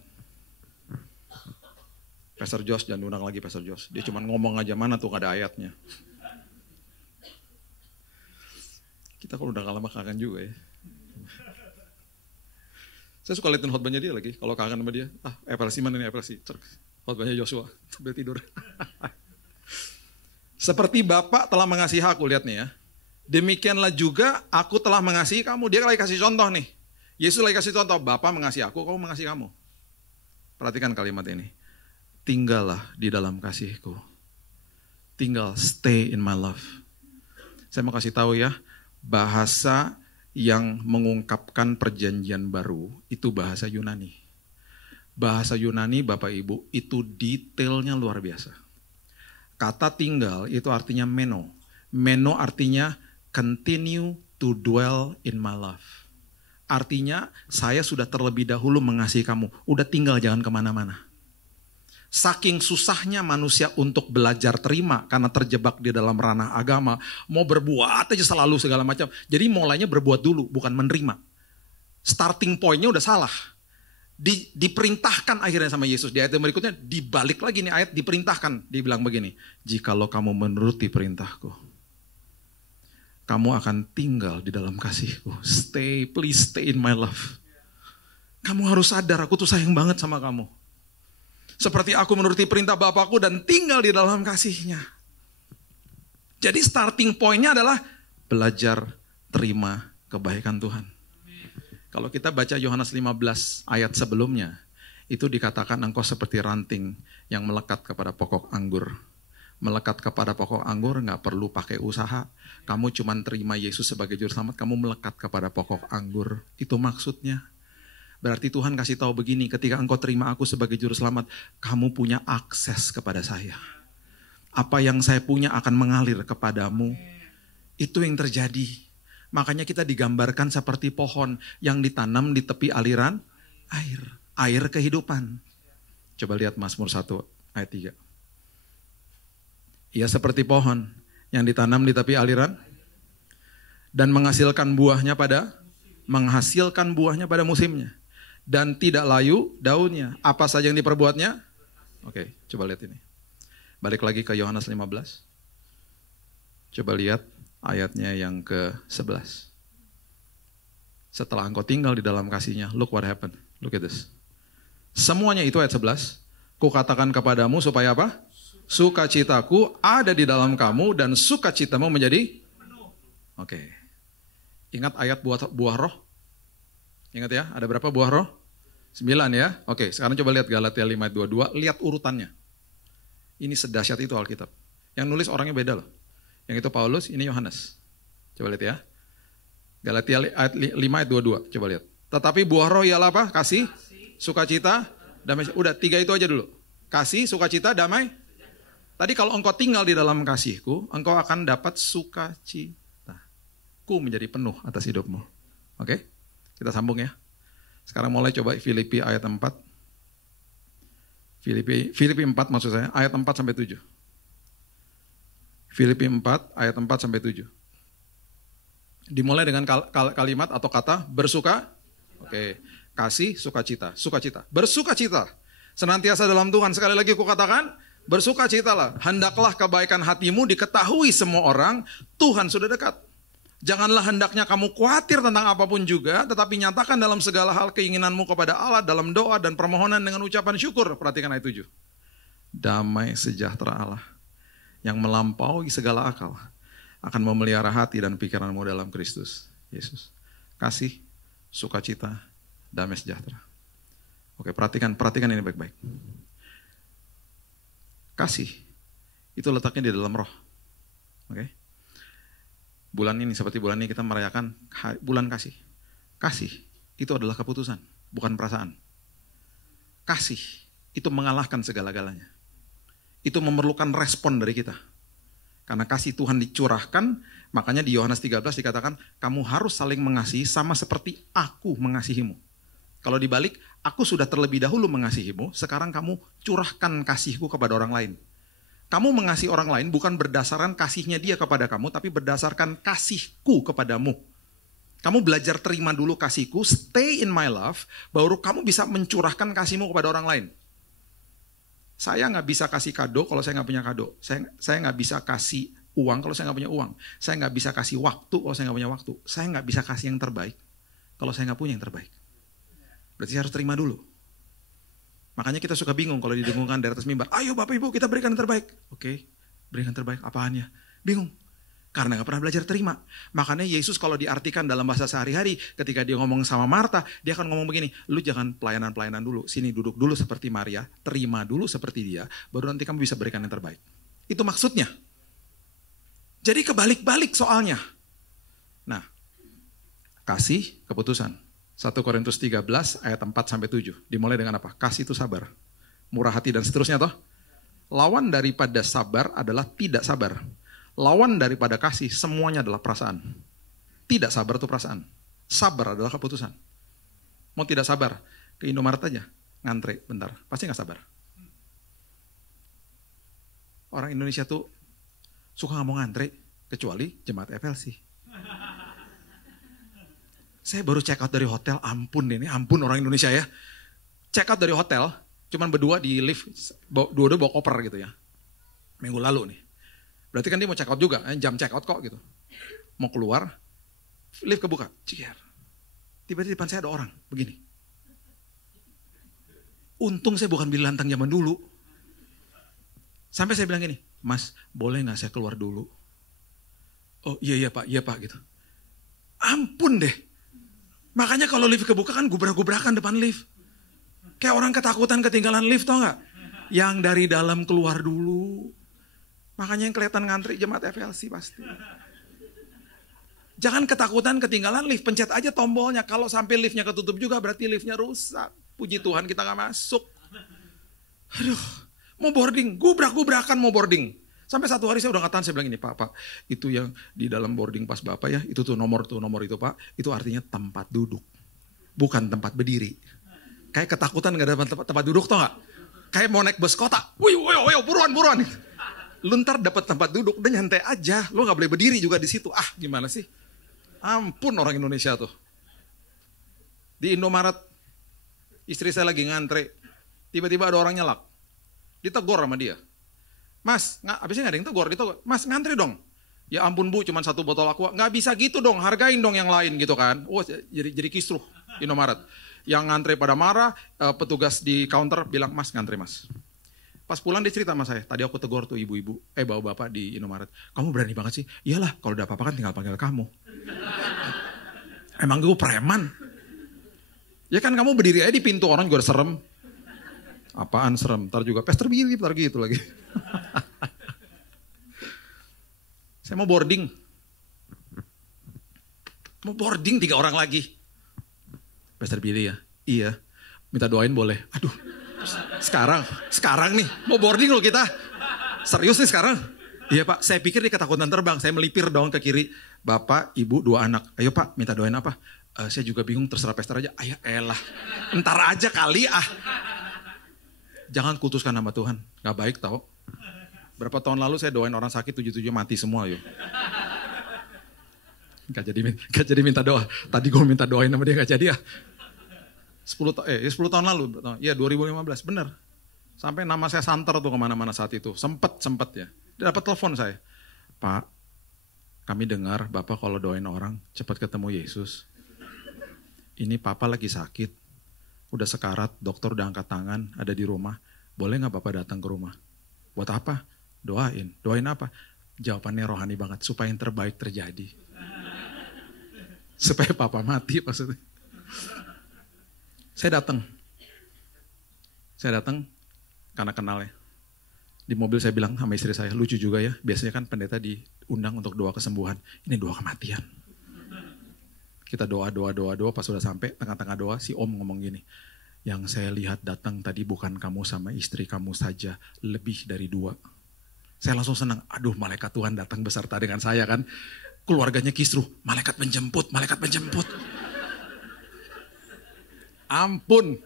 Pastor Josh, jangan diundang lagi Pastor Josh. Dia cuma ngomong aja, mana tuh gak ada ayatnya. Kita kalau udah lama kangen juga ya. Saya suka liatin khotbahnya dia lagi. Kalau kangen sama dia, FLC mana nih FLC? Khotbahnya Joshua, sambil tidur. Seperti Bapa telah mengasihi aku, lihat nih ya. Demikianlah juga aku telah mengasihi kamu. Dia lagi kasih contoh nih. Yesus lagi kasih contoh, Bapa mengasihi aku mengasihi kamu. Perhatikan kalimat ini. Tinggallah di dalam kasihku. Tinggal, stay in my love. Saya mau kasih tahu ya, bahasa yang mengungkapkan perjanjian baru itu bahasa Yunani. Bahasa Yunani Bapak Ibu itu detailnya luar biasa. Kata tinggal itu artinya meno. Meno artinya continue to dwell in my love. Artinya saya sudah terlebih dahulu mengasihi kamu. Udah tinggal, jangan kemana-mana. Saking susahnya manusia untuk belajar terima karena terjebak di dalam ranah agama. Mau berbuat aja selalu segala macam. Jadi mulainya berbuat dulu, bukan menerima. Starting point-nya udah salah. Diperintahkan akhirnya sama Yesus. Di ayat yang berikutnya dibalik lagi nih ayat, diperintahkan. Dibilang begini, jikalau kamu menuruti perintahku, kamu akan tinggal di dalam kasihku. Please stay in my love. Kamu harus sadar aku tuh sayang banget sama kamu. Seperti aku menuruti perintah Bapakku dan tinggal di dalam kasihnya. Jadi starting point-nya adalah belajar terima kebaikan Tuhan. Kalau kita baca Yohanes 15 ayat sebelumnya, itu dikatakan engkau seperti ranting yang melekat kepada pokok anggur. Melekat kepada pokok anggur nggak perlu pakai usaha. Kamu cuma terima Yesus sebagai juru selamat, kamu melekat kepada pokok anggur. Itu maksudnya. Berarti Tuhan kasih tahu begini, ketika engkau terima aku sebagai juru selamat, kamu punya akses kepada saya. Apa yang saya punya akan mengalir kepadamu. Itu yang terjadi. Makanya kita digambarkan seperti pohon yang ditanam di tepi aliran air. Air kehidupan. Coba lihat Mazmur 1 ayat 3. Ia seperti pohon yang ditanam di tepi aliran dan menghasilkan buahnya pada musimnya. Dan tidak layu daunnya. Apa saja yang diperbuatnya? Oke, coba lihat ini. Balik lagi ke Yohanes 15. Coba lihat ayatnya yang ke-11. Setelah engkau tinggal di dalam kasihnya, look what happened. Look at this. Semuanya itu ayat 11. Kukatakan kepadamu supaya apa? Sukacitaku ada di dalam kamu dan sukacitamu menjadi Oke. Ingat ayat buah roh? Ingat ya, ada berapa buah roh? 9 ya. Oke, sekarang coba lihat Galatia 5 ayat 22, lihat urutannya. Ini sedahsyat itu Alkitab. Yang nulis orangnya beda loh. Yang itu Paulus, ini Yohanes. Coba lihat ya. Galatia ayat 5 ayat 22, coba lihat. Tetapi buah roh ialah apa? Kasih, sukacita, damai. Udah 3 itu aja dulu. Kasih, sukacita, damai. Tadi kalau engkau tinggal di dalam kasihku, engkau akan dapat sukacita. Ku menjadi penuh atas hidupmu. Oke? Kita sambung ya. Sekarang mulai coba Filipi ayat 4. Filipi 4 maksud saya, ayat 4 sampai 7. Filipi 4 ayat 4 sampai 7. Dimulai dengan kalimat atau kata bersuka. Oke. Kasih, sukacita. Sukacita. Bersukacita. Senantiasa dalam Tuhan. Sekali lagi aku katakan, bersukacitalah. Hendaklah kebaikan hatimu diketahui semua orang. Tuhan sudah dekat. Janganlah hendaknya kamu khawatir tentang apapun juga, tetapi nyatakan dalam segala hal keinginanmu kepada Allah dalam doa dan permohonan dengan ucapan syukur. Perhatikan ayat 7. Damai sejahtera Allah yang melampaui segala akal akan memelihara hati dan pikiranmu dalam Kristus Yesus. Kasih, sukacita, damai sejahtera. Oke, perhatikan ini baik-baik. Kasih itu letaknya di dalam roh. Oke. Bulan ini, seperti bulan ini kita merayakan bulan kasih. Kasih itu adalah keputusan, bukan perasaan. Kasih itu mengalahkan segala-galanya. Itu memerlukan respon dari kita. Karena kasih Tuhan dicurahkan, makanya di Yohanes 13 dikatakan, kamu harus saling mengasihi sama seperti aku mengasihimu. Kalau dibalik, aku sudah terlebih dahulu mengasihimu, sekarang kamu curahkan kasihku kepada orang lain. Kamu mengasihi orang lain bukan berdasarkan kasihnya dia kepada kamu, tapi berdasarkan kasihku kepadamu. Kamu belajar terima dulu kasihku, stay in my love, baru kamu bisa mencurahkan kasihmu kepada orang lain. Saya nggak bisa kasih kado kalau saya nggak punya kado. Saya nggak bisa kasih uang kalau saya nggak punya uang. Saya nggak bisa kasih waktu kalau saya nggak punya waktu. Saya nggak bisa kasih yang terbaik kalau saya nggak punya yang terbaik. Berarti saya harus terima dulu. Makanya kita suka bingung kalau didengungkan dari atas mimbar. Ayo Bapak Ibu kita berikan yang terbaik. Oke, berikan yang terbaik apaannya? Bingung. Karena gak pernah belajar terima. Makanya Yesus kalau diartikan dalam bahasa sehari-hari, ketika dia ngomong sama Marta, dia akan ngomong begini, lu jangan pelayanan-pelayanan dulu, sini duduk dulu seperti Maria, terima dulu seperti dia, baru nanti kamu bisa berikan yang terbaik. Itu maksudnya. Jadi kebalik-balik soalnya. Nah, kasih keputusan. 1 Korintus 13 ayat 4-7. Dimulai dengan apa? Kasih itu sabar. Murah hati dan seterusnya toh. Lawan daripada sabar adalah tidak sabar. Lawan daripada kasih semuanya adalah perasaan. Tidak sabar itu perasaan. Sabar adalah keputusan. Mau tidak sabar, ke Indomaret aja, ngantre bentar, pasti gak sabar. Orang Indonesia tuh suka gak mau ngantre, kecuali jemaat FLC. Saya baru check out dari hotel, ampun orang Indonesia ya. Check out dari hotel, cuman berdua di lift, dua-dua bawa koper gitu ya. Minggu lalu nih. Berarti kan dia mau check out juga, jam check out kok gitu. Mau keluar, lift kebuka, cier. Tiba-tiba di depan saya ada orang, begini. Untung saya bukan beli lantang zaman dulu. Sampai saya bilang gini, Mas boleh gak saya keluar dulu? Oh iya pak gitu. Ampun deh. Makanya kalau lift kebuka kan gubrak-gubrakan depan lift. Kayak orang ketakutan ketinggalan lift tau gak? Yang dari dalam keluar dulu. Makanya yang kelihatan ngantri jemaat FLC pasti. Jangan ketakutan ketinggalan lift, pencet aja tombolnya. Kalau sampai liftnya ketutup juga berarti liftnya rusak. Puji Tuhan kita gak masuk. Aduh, mau boarding, gubrak-gubrakan mau boarding. Sampai satu hari saya udah ngatain, saya bilang ini, Pak, itu yang di dalam boarding pas Bapak ya, itu tuh nomor itu Pak, itu artinya tempat duduk. Bukan tempat berdiri. Kayak ketakutan gak ada tempat duduk tau gak? Kayak mau naik bus kota, wih, buruan. Lu ntar dapat tempat duduk, udah nyantai aja. Lu gak boleh berdiri juga di situ. Ah, gimana sih? Ampun orang Indonesia tuh. Di Indomaret, istri saya lagi ngantre. Tiba-tiba ada orang nyelak. Ditegur sama dia. Mas, abisnya gak ada yang tegur, ditegur. Mas, ngantri dong. Ya ampun Bu, cuma 1 botol aqua. Gak bisa gitu dong, hargain dong yang lain gitu kan. Oh, jadi kisruh Indomaret. Yang ngantre pada marah, petugas di counter bilang, Mas ngantri Mas. Pas pulang dia cerita sama saya, tadi aku tegur tuh ibu-ibu, bapak-bapak di Indomaret. Kamu berani banget sih? Iyalah, kalau udah apa-apa kan tinggal panggil kamu. Emang gue preman? Ya kan kamu berdiri aja di pintu, orang juga serem. Apaan serem? Ntar juga pester Billy, ntar gitu lagi. Saya mau boarding. Mau boarding 3 orang lagi. Pester Billy ya? Iya. Minta doain boleh? Aduh. Sekarang nih, mau boarding loh kita. Serius nih sekarang? Iya Pak, saya pikir dia ketakutan terbang. Saya melipir dong ke kiri. Bapak, Ibu, 2 anak. Ayo Pak, minta doain apa? Saya juga bingung, terserah pester aja. Ayo elah, entar aja kali ah. Jangan kutuskan nama Tuhan, gak baik tau. Berapa tahun lalu saya doain orang sakit 7 mati semua yuk. Gak jadi minta doa. Tadi gue minta doain sama dia gak jadi ya. 10 tahun lalu, ya 2015, bener. Sampai nama saya santer tuh kemana-mana saat itu. Sempet ya. Dia dapat telepon saya. Pak, kami dengar Bapak kalau doain orang cepat ketemu Yesus. Ini Papa lagi sakit. Udah sekarat, dokter udah angkat tangan, ada di rumah. Boleh gak Bapak datang ke rumah? Buat apa? Doain. Doain apa? Jawabannya rohani banget, supaya yang terbaik terjadi. Supaya Papa mati maksudnya. Saya datang karena kenal ya. Di mobil saya bilang sama istri saya, lucu juga ya, biasanya kan pendeta diundang untuk doa kesembuhan. Ini doa kematian. Kita doa, pas sudah sampai tengah-tengah doa, si Om ngomong gini, yang saya lihat datang tadi bukan kamu sama istri kamu saja, lebih dari 2. Saya langsung senang, aduh malaikat Tuhan datang beserta dengan saya kan. Keluarganya kisruh, malaikat menjemput. Ampun.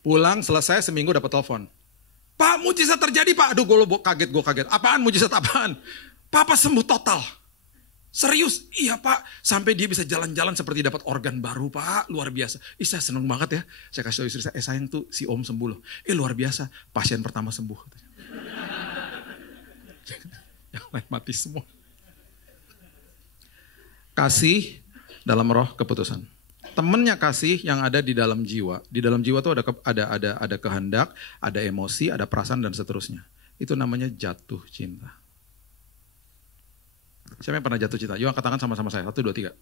Pulang selesai seminggu dapat telepon. Pak, mujizat terjadi Pak. Aduh gue kaget. Apaan mujizat apaan? Papa sembuh total. Serius? Iya Pak. Sampai dia bisa jalan-jalan seperti dapat organ baru Pak. Luar biasa. Saya seneng banget ya. Saya kasih tahu istri saya, sayang tuh si Om sembuh loh. Luar biasa. Pasien pertama sembuh. Yang lain mati semua. Kasih dalam roh keputusan. Temennya kasih yang ada di dalam jiwa. Di dalam jiwa tuh ada kehendak, ada emosi, ada perasaan dan seterusnya. Itu namanya jatuh cinta. Siapa yang pernah jatuh cinta? Yuk angkat tangan sama-sama saya. 1, 2, 3.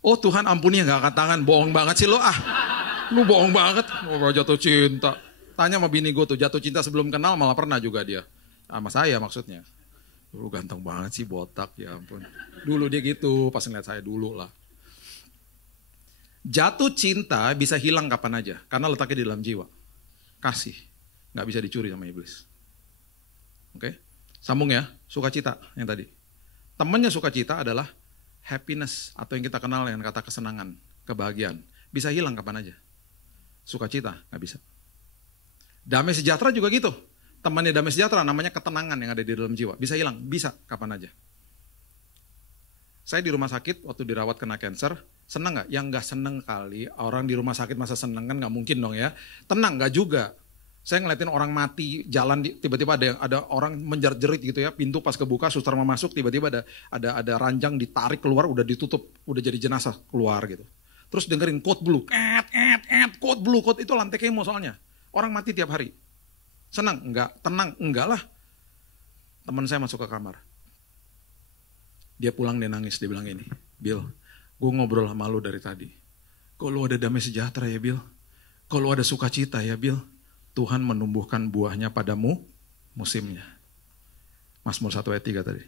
Oh Tuhan ampuni yang gak angkat tangan. Bohong banget sih lo ah. Lu bohong banget. Oh, jatuh cinta. Tanya sama bini gue tuh. Jatuh cinta sebelum kenal malah pernah juga dia. Sama saya maksudnya. Lu ganteng banget sih botak ya ampun. Dulu dia gitu. Pas ngeliat saya dulu lah. Jatuh cinta bisa hilang kapan aja. Karena letaknya di dalam jiwa. Kasih. Gak bisa dicuri sama iblis. Oke. Sambung ya. Sukacita yang tadi. Temannya sukacita adalah happiness. Atau yang kita kenal dengan kata kesenangan. Kebahagiaan. Bisa hilang kapan aja. Sukacita gak bisa. Damai sejahtera juga gitu. Temannya damai sejahtera namanya ketenangan yang ada di dalam jiwa. Bisa hilang. Bisa kapan aja. Saya di rumah sakit waktu dirawat kena cancer, senang nggak? Yang nggak seneng kali, orang di rumah sakit masa seneng kan nggak mungkin dong ya. Tenang nggak juga. Saya ngeliatin orang mati jalan tiba-tiba ada orang menjerit-jerit gitu ya, pintu pas kebuka suster mau masuk tiba-tiba ada ranjang ditarik keluar udah ditutup, udah jadi jenazah keluar gitu. Terus dengerin code blue, code blue, code itu lantai kemo soalnya. Orang mati tiap hari. Senang? Enggak. Tenang? Enggak lah. Teman saya masuk ke kamar. Dia pulang dia nangis, dia bilang gini, Bill, gue ngobrol sama lu dari tadi. Kok lu ada damai sejahtera ya Bill? Kok lu ada sukacita ya Bill? Tuhan menumbuhkan buahnya padamu musimnya. Mazmur 1 ayat 3 tadi.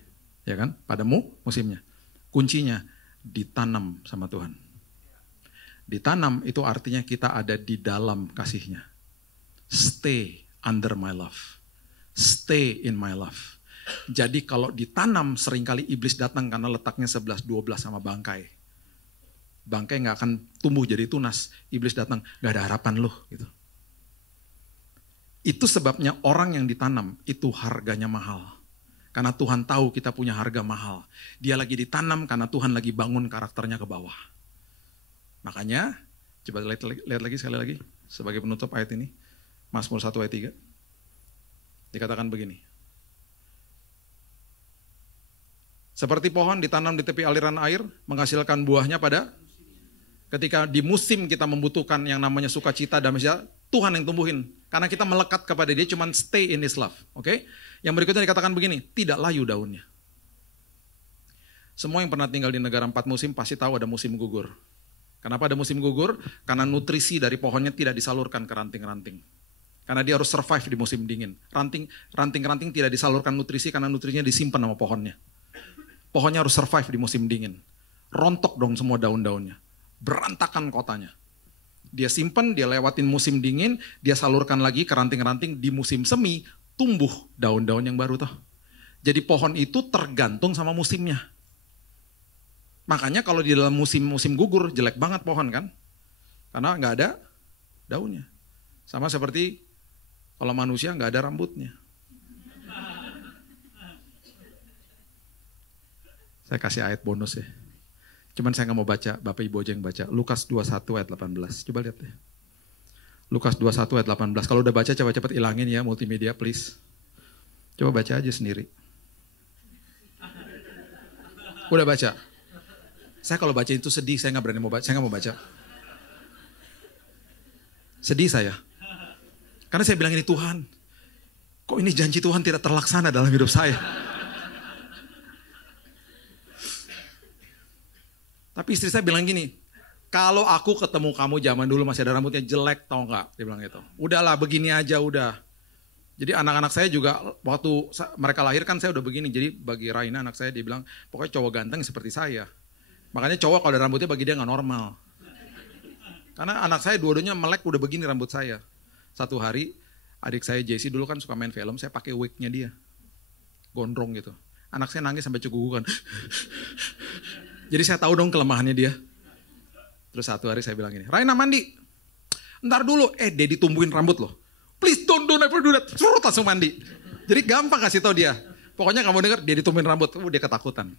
Ya kan? Padamu musimnya. Kuncinya ditanam sama Tuhan. Ditanam itu artinya kita ada di dalam kasihnya. Stay under my love. Stay in my love. Jadi kalau ditanam seringkali iblis datang karena letaknya 11-12 sama bangkai. Bangkai gak akan tumbuh jadi tunas. Iblis datang, gak ada harapan loh. Gitu. Itu sebabnya orang yang ditanam itu harganya mahal. Karena Tuhan tahu kita punya harga mahal. Dia lagi ditanam karena Tuhan lagi bangun karakternya ke bawah. Makanya, coba lihat lagi sekali lagi. Sebagai penutup ayat ini. Mazmur 1 ayat 3. Dikatakan begini. Seperti pohon ditanam di tepi aliran air, menghasilkan buahnya pada ketika di musim kita membutuhkan yang namanya sukacita, damai sejahtera, Tuhan yang tumbuhin. Karena kita melekat kepada dia, cuman stay in his love. Oke? Yang berikutnya dikatakan begini, tidak layu daunnya. Semua yang pernah tinggal di negara 4 musim pasti tahu ada musim gugur. Kenapa ada musim gugur? Karena nutrisi dari pohonnya tidak disalurkan ke ranting-ranting. Karena dia harus survive di musim dingin. Ranting-ranting tidak disalurkan nutrisi karena nutrisinya disimpan sama pohonnya. Pohonnya harus survive di musim dingin. Rontok dong semua daun-daunnya. Berantakan kotanya. Dia simpen, dia lewatin musim dingin, dia salurkan lagi ke ranting-ranting di musim semi, tumbuh daun-daun yang baru toh. Jadi pohon itu tergantung sama musimnya. Makanya kalau di dalam musim gugur, jelek banget pohon kan. Karena nggak ada daunnya. Sama seperti kalau manusia nggak ada rambutnya. Saya kasih ayat bonus ya. Cuman saya nggak mau baca, Bapak Ibu aja yang baca. Lukas 21 ayat 18. Coba lihat ya. Lukas 21 ayat 18. Kalau udah baca cepat-cepat ilangin ya multimedia please. Coba baca aja sendiri. Udah baca? Saya kalau baca itu sedih, saya nggak berani mau baca. Saya nggak mau baca. Sedih saya. Karena saya bilang ini Tuhan, kok ini janji Tuhan tidak terlaksana dalam hidup saya. Tapi istri saya bilang gini, kalau aku ketemu kamu zaman dulu masih ada rambutnya jelek, tau nggak? Dia bilang gitu. Udahlah begini aja udah. Jadi anak-anak saya juga waktu mereka lahir kan saya udah begini. Jadi bagi Raina anak saya dia bilang, pokoknya cowok ganteng seperti saya. Makanya cowok kalau ada rambutnya bagi dia nggak normal. Karena anak saya dua-duanya melek udah begini rambut saya. Satu hari adik saya Jesse dulu kan suka main film, saya pakai wignya dia. Gondrong gitu. Anak saya nangis sampai cegugukan. Jadi saya tahu dong kelemahannya dia. Terus satu hari saya bilang gini, Raina mandi. Ntar dulu, dia ditumbuhin rambut loh. Please don't ever do that. Surut langsung mandi. Jadi gampang kasih tahu dia. Pokoknya kamu dengar dia ditumbuhin rambut, dia ketakutan.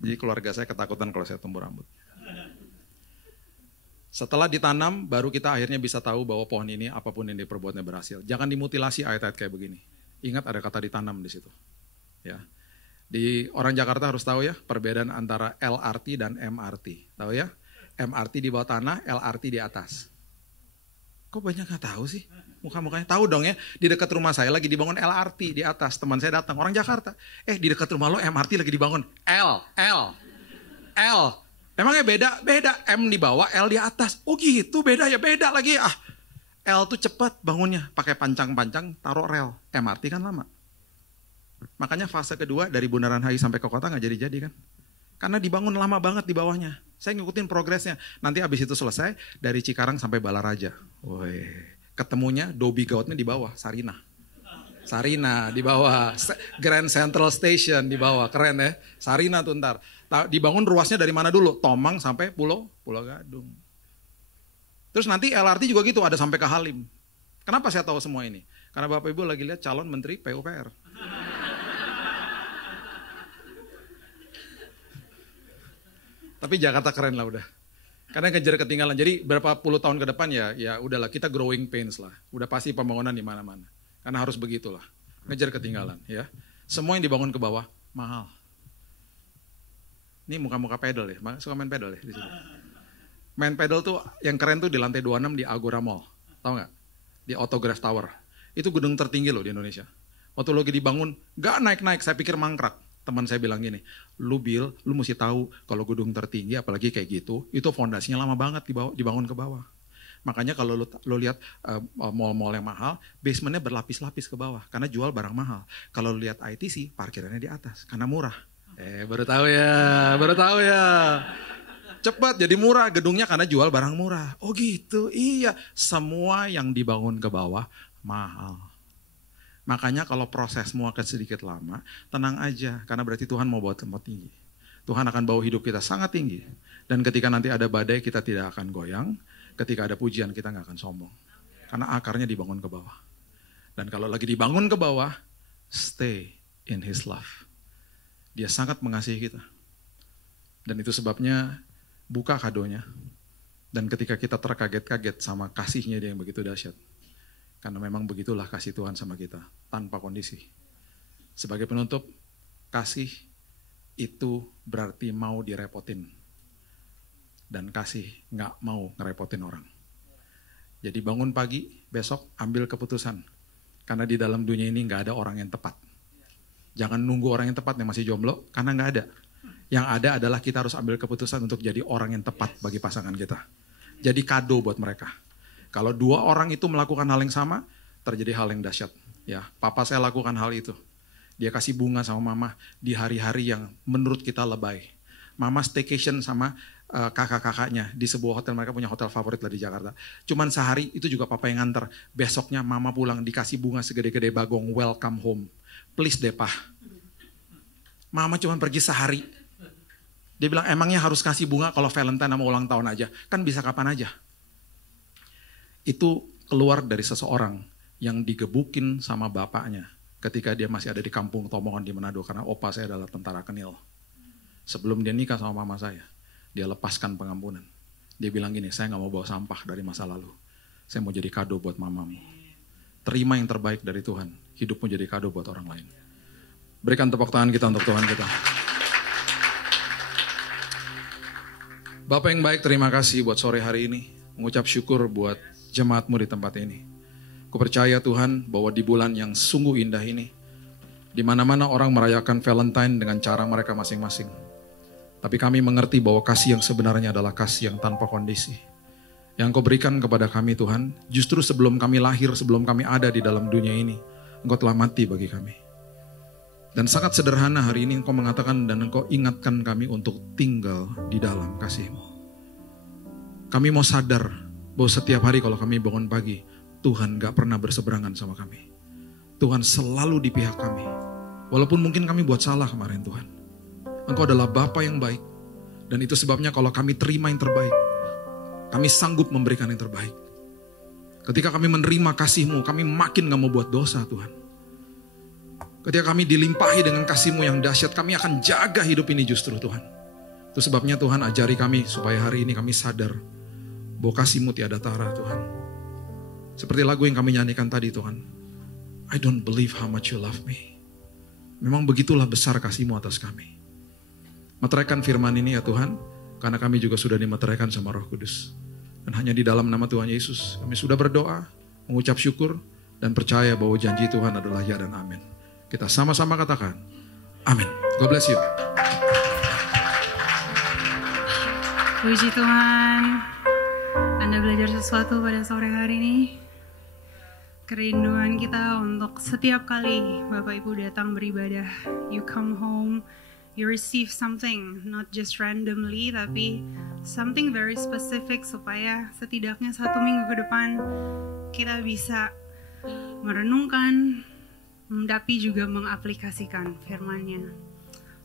Jadi keluarga saya ketakutan kalau saya tumbuh rambut. Setelah ditanam, baru kita akhirnya bisa tahu bahwa pohon ini apapun yang diperbuatnya berhasil. Jangan dimutilasi ayat-ayat kayak begini. Ingat ada kata ditanam di situ. Ya. Di orang Jakarta harus tahu ya perbedaan antara LRT dan MRT. Tahu ya? MRT di bawah tanah, LRT di atas. Kok banyak nggak tahu sih? Muka-mukanya tahu dong ya. Di dekat rumah saya lagi dibangun LRT di atas. Teman saya datang, orang Jakarta. Di dekat rumah lo MRT lagi dibangun. L. Emangnya beda. M di bawah, L di atas. Oh gitu, beda ya, beda lagi. L tuh cepat bangunnya, pakai pancang-pancang, taruh rel. MRT kan lama. Makanya fase kedua dari Bundaran HI sampai ke kota nggak jadi-jadi kan. Karena dibangun lama banget di bawahnya. Saya ngikutin progresnya. Nanti abis itu selesai, dari Cikarang sampai Balaraja. Woi, ketemunya Dobby Gautnya di bawah, Sarina di bawah, Grand Central Station di bawah, keren ya. Sarina tuh ntar. Dibangun ruasnya dari mana dulu? Tomang sampai Pulau Gadung. Terus nanti LRT juga gitu, ada sampai ke Halim. Kenapa saya tahu semua ini? Karena Bapak Ibu lagi lihat calon Menteri PUPR. Tapi Jakarta keren lah udah. Karena kejar ketinggalan. Jadi berapa puluh tahun ke depan ya udahlah, kita growing pains lah. Udah pasti pembangunan di mana-mana. Karena harus begitulah. Ngejar ketinggalan ya. Semua yang dibangun ke bawah mahal. Ini muka-muka pedal ya. Suka main pedal ya di sini. Main pedal tuh yang keren tuh di lantai 26 di Agora Mall. Tahu nggak? Di Autograph Tower. Itu gedung tertinggi loh di Indonesia. Waktu lagi dibangun, gak naik-naik, saya pikir mangkrak. Teman saya bilang gini, lu mesti tahu kalau gedung tertinggi, apalagi kayak gitu, itu fondasinya lama banget dibangun ke bawah. Makanya kalau lu lihat mall-mall yang mahal, basementnya berlapis-lapis ke bawah, karena jual barang mahal. Kalau lu lihat ITC, parkirannya di atas, karena murah. Baru tahu ya. Cepat jadi murah gedungnya karena jual barang murah. Oh gitu, iya. Semua yang dibangun ke bawah mahal. Makanya kalau prosesmu akan sedikit lama, tenang aja. Karena berarti Tuhan mau bawa tempat tinggi. Tuhan akan bawa hidup kita sangat tinggi. Dan ketika nanti ada badai, kita tidak akan goyang. Ketika ada pujian, kita nggak akan sombong. Karena akarnya dibangun ke bawah. Dan kalau lagi dibangun ke bawah, stay in His love. Dia sangat mengasihi kita. Dan itu sebabnya buka kadonya. Dan ketika kita terkaget-kaget sama kasihnya dia yang begitu dahsyat. Karena memang begitulah kasih Tuhan sama kita, tanpa kondisi. Sebagai penutup, kasih itu berarti mau direpotin. Dan kasih nggak mau ngerepotin orang. Jadi bangun pagi, besok ambil keputusan. Karena di dalam dunia ini nggak ada orang yang tepat. Jangan nunggu orang yang tepat yang masih jomblo, karena nggak ada. Yang ada adalah kita harus ambil keputusan untuk jadi orang yang tepat bagi pasangan kita. Jadi kado buat mereka. Kalau dua orang itu melakukan hal yang sama, terjadi hal yang dahsyat. Ya, papa saya lakukan hal itu. Dia kasih bunga sama mama di hari-hari yang menurut kita lebay. Mama staycation sama kakak-kakaknya di sebuah hotel, mereka punya hotel favorit lah di Jakarta. Cuman sehari itu juga papa yang nganter. Besoknya mama pulang dikasih bunga segede-gede bagong, welcome home. Please deh pak. Mama cuma pergi sehari. Dia bilang emangnya harus kasih bunga kalau Valentine sama ulang tahun aja. Kan bisa kapan aja. Itu keluar dari seseorang yang digebukin sama bapaknya ketika dia masih ada di kampung Tomongan di Manado karena opa saya adalah tentara Kenil. Sebelum dia nikah sama mama saya, dia lepaskan pengampunan. Dia bilang gini, saya gak mau bawa sampah dari masa lalu. Saya mau jadi kado buat mamamu. Terima yang terbaik dari Tuhan, hidupmu jadi kado buat orang lain. Berikan tepuk tangan kita untuk Tuhan kita. Bapak yang baik, terima kasih buat sore hari ini. Mengucap syukur buat jemaatmu di tempat ini. Kupercaya Tuhan bahwa di bulan yang sungguh indah ini, di mana-mana orang merayakan Valentine dengan cara mereka masing-masing. Tapi kami mengerti bahwa kasih yang sebenarnya adalah kasih yang tanpa kondisi. Yang Kau berikan kepada kami Tuhan, justru sebelum kami lahir, sebelum kami ada di dalam dunia ini, Engkau telah mati bagi kami. Dan sangat sederhana hari ini Engkau mengatakan dan Engkau ingatkan kami untuk tinggal di dalam kasih-Mu. Kami mau sadar bahwa setiap hari kalau kami bangun pagi, Tuhan gak pernah berseberangan sama kami. Tuhan selalu di pihak kami. Walaupun mungkin kami buat salah kemarin Tuhan. Engkau adalah Bapa yang baik. Dan itu sebabnya kalau kami terima yang terbaik, kami sanggup memberikan yang terbaik. Ketika kami menerima kasih-Mu, kami makin gak mau buat dosa Tuhan. Ketika kami dilimpahi dengan kasih-Mu yang dahsyat, kami akan jaga hidup ini justru Tuhan. Itu sebabnya Tuhan ajari kami supaya hari ini kami sadar bahwa kasih-Mu tiada tara Tuhan. Seperti lagu yang kami nyanyikan tadi Tuhan. I don't believe how much you love me. Memang begitulah besar kasih-Mu atas kami. Meteraikan firman ini ya Tuhan, karena kami juga sudah dimeteraikan sama Roh Kudus. Dan hanya di dalam nama Tuhan Yesus, kami sudah berdoa, mengucap syukur, dan percaya bahwa janji Tuhan adalah ya dan amin. Kita sama-sama katakan, amin. God bless you. Puji Tuhan, Anda belajar sesuatu pada sore hari ini. Kerinduan kita untuk setiap kali Bapak Ibu datang beribadah, you come home, you receive something, not just randomly, tapi something very specific supaya setidaknya 1 minggu ke depan kita bisa merenungkan, tapi juga mengaplikasikan firman-Nya.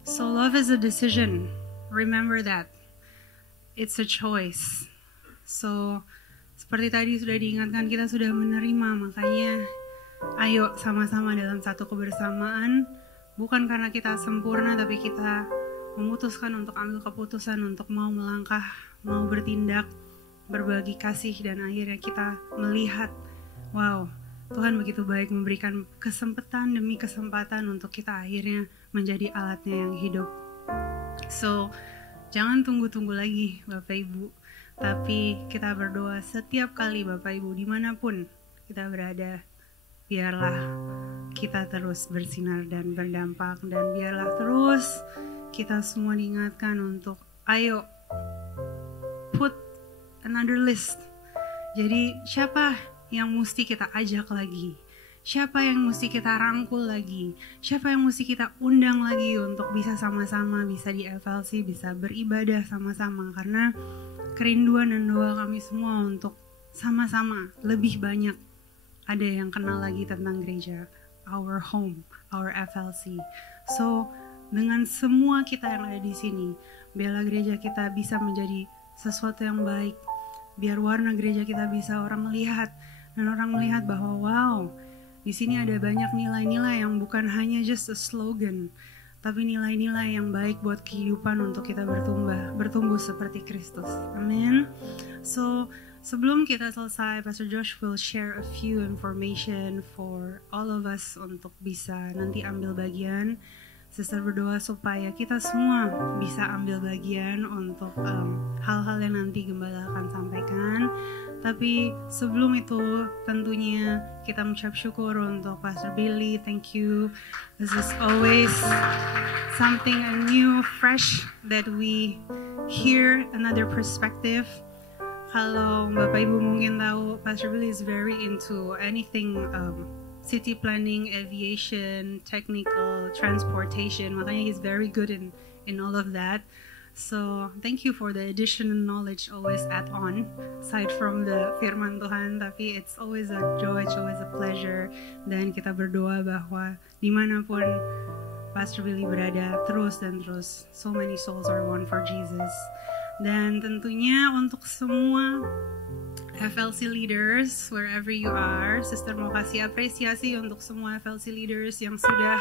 So love is a decision. Remember that. It's a choice. So seperti tadi sudah diingatkan, kita sudah menerima, makanya ayo sama-sama dalam satu kebersamaan, bukan karena kita sempurna, tapi kita memutuskan untuk ambil keputusan untuk mau melangkah, mau bertindak, berbagi kasih, dan akhirnya kita melihat, wow, Tuhan begitu baik memberikan kesempatan demi kesempatan untuk kita akhirnya menjadi alatnya yang hidup. So, jangan tunggu-tunggu lagi Bapak Ibu, tapi kita berdoa setiap kali Bapak Ibu dimanapun kita berada, biarlah kita terus bersinar dan berdampak, dan biarlah terus kita semua diingatkan untuk ayo put another list. Jadi siapa yang mesti kita ajak lagi? Siapa yang mesti kita rangkul lagi? Siapa yang mesti kita undang lagi untuk bisa sama-sama, bisa di FLC, bisa beribadah sama-sama? Karena kerinduan dan doa kami semua untuk sama-sama lebih banyak ada yang kenal lagi tentang gereja, our home, our FLC. So, dengan semua kita yang ada di sini, biarlah gereja kita bisa menjadi sesuatu yang baik. Biar warna gereja kita bisa orang melihat, dan orang melihat bahwa wow, di sini ada banyak nilai-nilai yang bukan hanya just a slogan, tapi nilai-nilai yang baik buat kehidupan untuk kita bertumbuh seperti Kristus. Amin. So, sebelum kita selesai, Pastor Josh will share a few information for all of us untuk bisa nanti ambil bagian. Sister berdoa supaya kita semua bisa ambil bagian untuk hal-hal yang nanti Gembala akan sampaikan. Tapi sebelum itu tentunya kita mengucap syukur untuk Pastor Billy. Thank you. This is always something new, fresh that we hear another perspective. Kalau Bapak Ibu mungkin tahu, Pastor Billy is very into anything city planning, aviation, technical, transportation. Makanya he's very good in all of that. So, thank you for the additional knowledge always add on, aside from the firman Tuhan, tapi it's always a joy, it's always a pleasure. Dan kita berdoa bahwa dimanapun Pastor Billy berada, terus dan terus, so many souls are won for Jesus. Dan tentunya untuk semua FLC leaders, wherever you are, Sister mau kasih apresiasi untuk semua FLC leaders yang sudah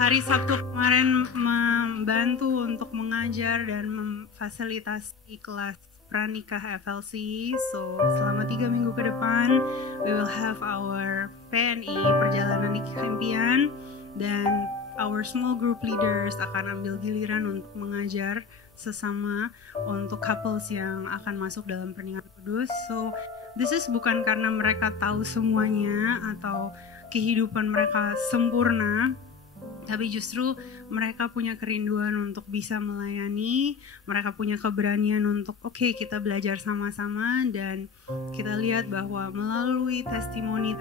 hari Sabtu kemarin membantu untuk mengajar dan memfasilitasi kelas pranikah FLC. So, selama 3 minggu ke depan, we will have our PNI, Perjalanan Nikah Impian, dan our small group leaders akan ambil giliran untuk mengajar sesama untuk couples yang akan masuk dalam pernikahan kudus. So, this is bukan karena mereka tahu semuanya atau kehidupan mereka sempurna, tapi justru mereka punya kerinduan untuk bisa melayani, mereka punya keberanian untuk oke, kita belajar sama-sama, dan kita lihat bahwa melalui testimoni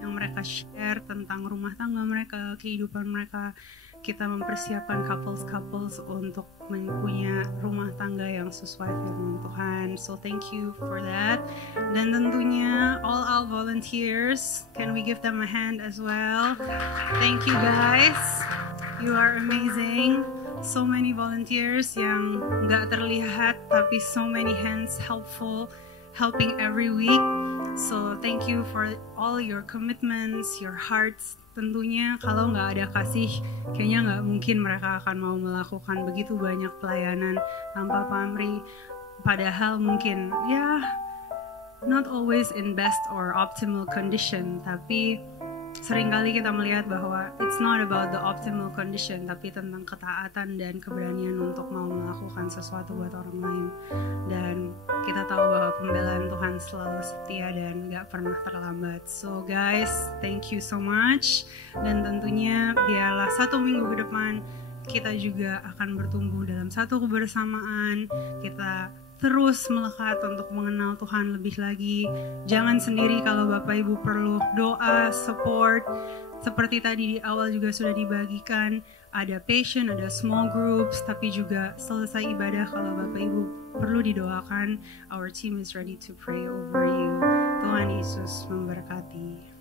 yang mereka share tentang rumah tangga mereka, kehidupan mereka, kita mempersiapkan couples untuk punya rumah tangga yang sesuai firman Tuhan. So thank you for that. Dan tentunya all our volunteers, can we give them a hand as well? Thank you guys. You are amazing. So many volunteers yang gak terlihat, tapi so many hands helping every week. So thank you for all your commitments, your hearts. Tentunya kalau nggak ada kasih, kayaknya nggak mungkin mereka akan mau melakukan begitu banyak pelayanan tanpa pamrih. Padahal mungkin ya not always in best or optimal condition, tapi seringkali kita melihat bahwa it's not about the optimal condition, tapi tentang ketaatan dan keberanian untuk mau melakukan sesuatu buat orang lain. Dan kita tahu bahwa pembelaan Tuhan selalu setia dan gak pernah terlambat. So guys, thank you so much. Dan tentunya biarlah 1 minggu ke depan kita juga akan bertumbuh dalam satu kebersamaan. Kita terus melekat untuk mengenal Tuhan lebih lagi. Jangan sendiri kalau Bapak Ibu perlu doa, support. Seperti tadi di awal juga sudah dibagikan, ada passion, ada small groups, tapi juga selesai ibadah kalau Bapak Ibu perlu didoakan, our team is ready to pray over you. Tuhan Yesus memberkati.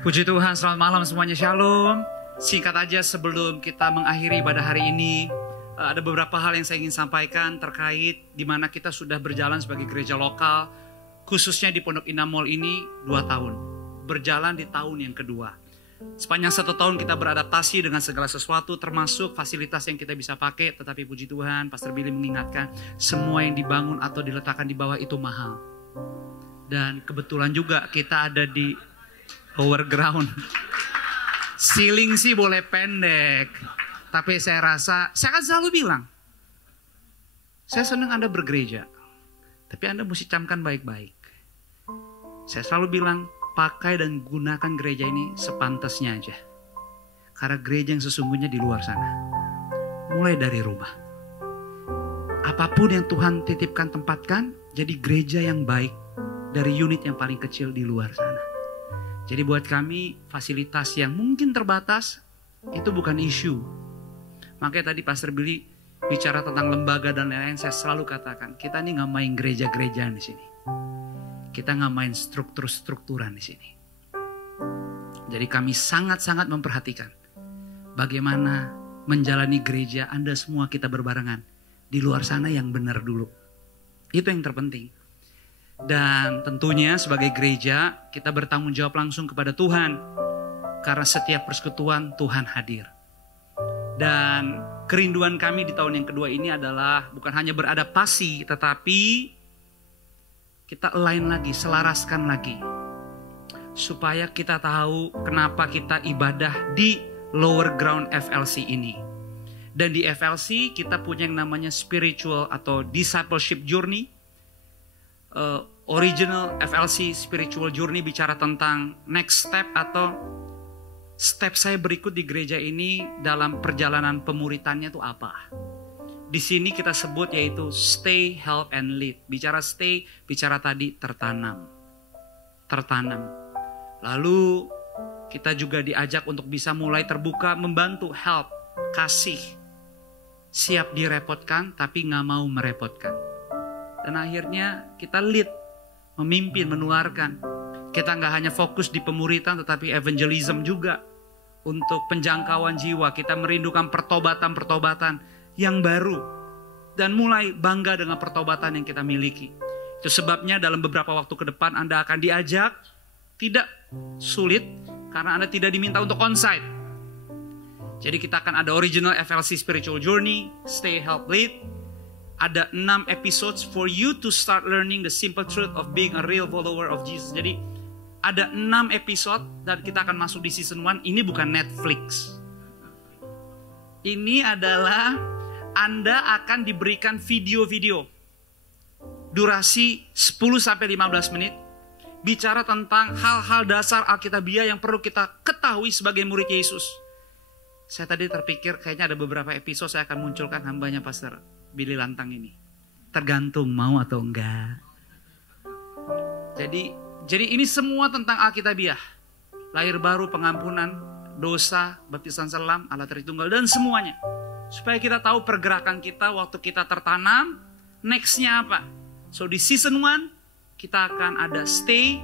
Puji Tuhan, selamat malam semuanya, shalom. Singkat aja sebelum kita mengakhiri ibadah hari ini, ada beberapa hal yang saya ingin sampaikan terkait di mana kita sudah berjalan sebagai gereja lokal, khususnya di Pondok Indah Mall ini 2 tahun. Berjalan di tahun yang kedua. Sepanjang 1 tahun kita beradaptasi dengan segala sesuatu, termasuk fasilitas yang kita bisa pakai, tetapi puji Tuhan, Pastor Billy mengingatkan, semua yang dibangun atau diletakkan di bawah itu mahal. Dan kebetulan juga kita ada di lower ground. Ceiling sih boleh pendek, tapi saya rasa, saya akan selalu bilang, saya senang Anda bergereja, tapi Anda mesti camkan baik-baik. Saya selalu bilang, pakai dan gunakan gereja ini sepantasnya aja. Karena gereja yang sesungguhnya di luar sana. Mulai dari rumah. Apapun yang Tuhan titipkan, tempatkan, jadi gereja yang baik dari unit yang paling kecil di luar sana. Jadi buat kami, fasilitas yang mungkin terbatas, itu bukan isu. Makanya tadi Pastor Billy bicara tentang lembaga dan lain-lain, saya selalu katakan, kita ini gak main gereja-gerejaan di sini. Kita gak main struktur-strukturan di sini. Jadi kami sangat-sangat memperhatikan bagaimana menjalani gereja Anda semua kita berbarengan. Di luar sana yang benar dulu. Itu yang terpenting. Dan tentunya sebagai gereja kita bertanggung jawab langsung kepada Tuhan. Karena setiap persekutuan Tuhan hadir. Dan kerinduan kami di tahun yang kedua ini adalah bukan hanya beradaptasi, tetapi kita align lagi, selaraskan lagi. Supaya kita tahu kenapa kita ibadah di lower ground FLC ini. Dan di FLC kita punya yang namanya spiritual atau discipleship journey. Original FLC spiritual journey bicara tentang next step atau step saya berikut di gereja ini dalam perjalanan pemuritannya itu apa. Di sini kita sebut yaitu stay, help, and lead. Bicara stay, bicara tadi tertanam. Tertanam. Lalu kita juga diajak untuk bisa mulai terbuka, membantu, help, kasih. Siap direpotkan tapi gak mau merepotkan. Dan akhirnya kita lead, memimpin, menularkan. Kita gak hanya fokus di pemuritan tetapi evangelism juga. Untuk penjangkauan jiwa, kita merindukan pertobatan-pertobatan yang baru. Dan mulai bangga dengan pertobatan yang kita miliki. Itu sebabnya dalam beberapa waktu ke depan Anda akan diajak. Tidak sulit karena Anda tidak diminta untuk onsite. Jadi kita akan ada original FLC Spiritual Journey, Stay, Help, Lead. Ada 6 episodes for you to start learning the simple truth of being a real follower of Jesus. Jadi ada 6 episode dan kita akan masuk di season 1. Ini bukan Netflix. Ini adalah Anda akan diberikan video-video. Durasi 10-15 menit. Bicara tentang hal-hal dasar Alkitabiah yang perlu kita ketahui sebagai murid Yesus. Saya tadi terpikir kayaknya ada beberapa episode saya akan munculkan hambanya Pastor Billy Lantang ini. Tergantung mau atau enggak. Jadi ini semua tentang Alkitabiah. Lahir baru, pengampunan dosa, baptisan selam, Allah Tritunggal dan semuanya. Supaya kita tahu pergerakan kita waktu kita tertanam, nextnya apa. So di season 1 kita akan ada stay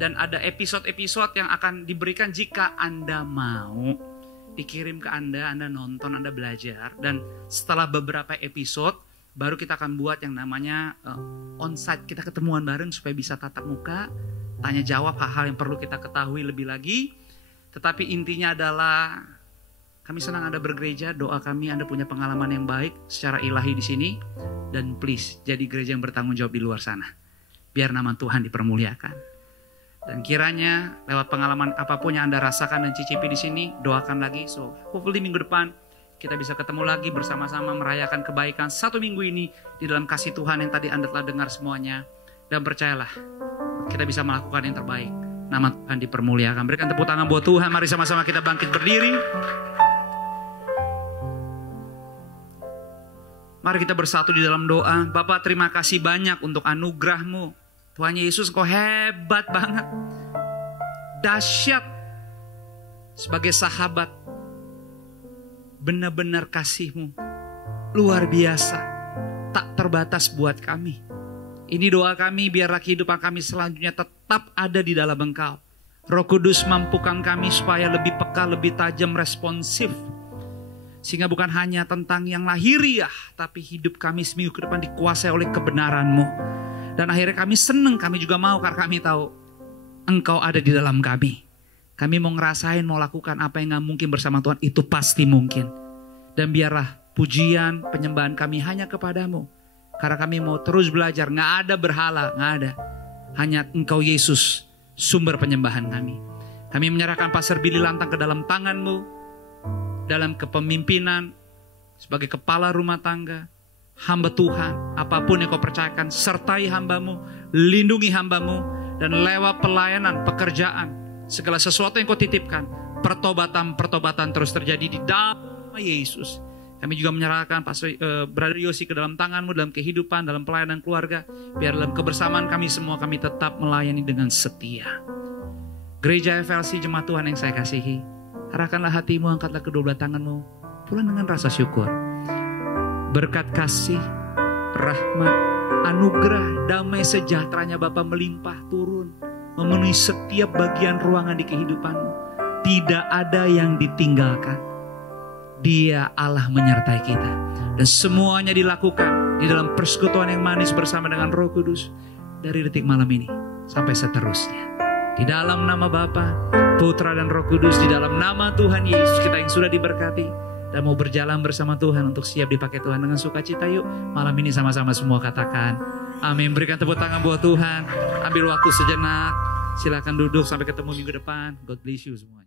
dan ada episode-episode yang akan diberikan jika Anda mau. Dikirim ke Anda nonton, Anda belajar. Dan setelah beberapa episode, baru kita akan buat yang namanya onsite. Kita ketemuan bareng supaya bisa tatap muka, tanya jawab hal-hal yang perlu kita ketahui lebih lagi. Tetapi intinya adalah, kami senang Anda bergereja, doa kami Anda punya pengalaman yang baik secara ilahi di sini. Dan please, jadi gereja yang bertanggung jawab di luar sana. biar nama Tuhan dipermuliakan. Dan kiranya lewat pengalaman apapun yang Anda rasakan dan cicipi di sini, doakan lagi. So, hopefully minggu depan kita bisa ketemu lagi bersama-sama merayakan kebaikan 1 minggu ini di dalam kasih Tuhan yang tadi Anda telah dengar semuanya. Dan percayalah, kita bisa melakukan yang terbaik. Nama Tuhan dipermuliakan. Berikan tepuk tangan buat Tuhan. Mari sama-sama kita bangkit berdiri. Mari kita bersatu di dalam doa. Bapa, terima kasih banyak untuk anugerah-Mu. Tuhan Yesus, Kau hebat banget. Dahsyat. Sebagai sahabat. Benar-benar kasih-Mu. Luar biasa. Tak terbatas buat kami. Ini doa kami, biarlah kehidupan kami selanjutnya tetap ada di dalam Engkau. Roh Kudus mampukan kami supaya lebih peka, lebih tajam, responsif. Sehingga bukan hanya tentang yang lahiriah, tapi hidup kami seminggu ke depan dikuasai oleh kebenaran-Mu. Dan akhirnya kami senang, kami juga mau karena kami tahu Engkau ada di dalam kami. Kami mau ngerasain, mau lakukan apa yang gak mungkin bersama Tuhan, itu pasti mungkin. Dan biarlah pujian, penyembahan kami hanya kepadamu. Karena kami mau terus belajar, gak ada berhala, gak ada. Hanya Engkau Yesus, sumber penyembahan kami. Kami menyerahkan Pastor Billy Lantang ke dalam tangan-Mu. Dalam kepemimpinan, sebagai kepala rumah tangga, hamba Tuhan, apapun yang Kau percayakan, sertai hamba-Mu, lindungi hamba-Mu, dan lewat pelayanan, pekerjaan, segala sesuatu yang Kau titipkan, pertobatan terus terjadi di dalam Yesus. Kami juga menyerahkan Brother Yosi ke dalam tangan-Mu, dalam kehidupan, dalam pelayanan keluarga, biar dalam kebersamaan kami semua, kami tetap melayani dengan setia. Gereja FLC Jemaat Tuhan yang saya kasihi, arahkanlah hatimu, angkatlah kedua belah tanganmu, pulang dengan rasa syukur. Berkat kasih, rahmat, anugerah, damai sejahteranya Bapa melimpah turun, memenuhi setiap bagian ruangan di kehidupanmu. Tidak ada yang ditinggalkan. Dia Allah menyertai kita. Dan semuanya dilakukan di dalam persekutuan yang manis bersama dengan Roh Kudus. Dari detik malam ini sampai seterusnya. Di dalam nama Bapa, Putra dan Roh Kudus, di dalam nama Tuhan Yesus kita yang sudah diberkati dan mau berjalan bersama Tuhan untuk siap dipakai Tuhan dengan sukacita. Yuk malam ini sama-sama semua katakan amin. Berikan tepuk tangan buat Tuhan. Ambil waktu sejenak, silakan duduk sampai ketemu minggu depan. God bless you semua.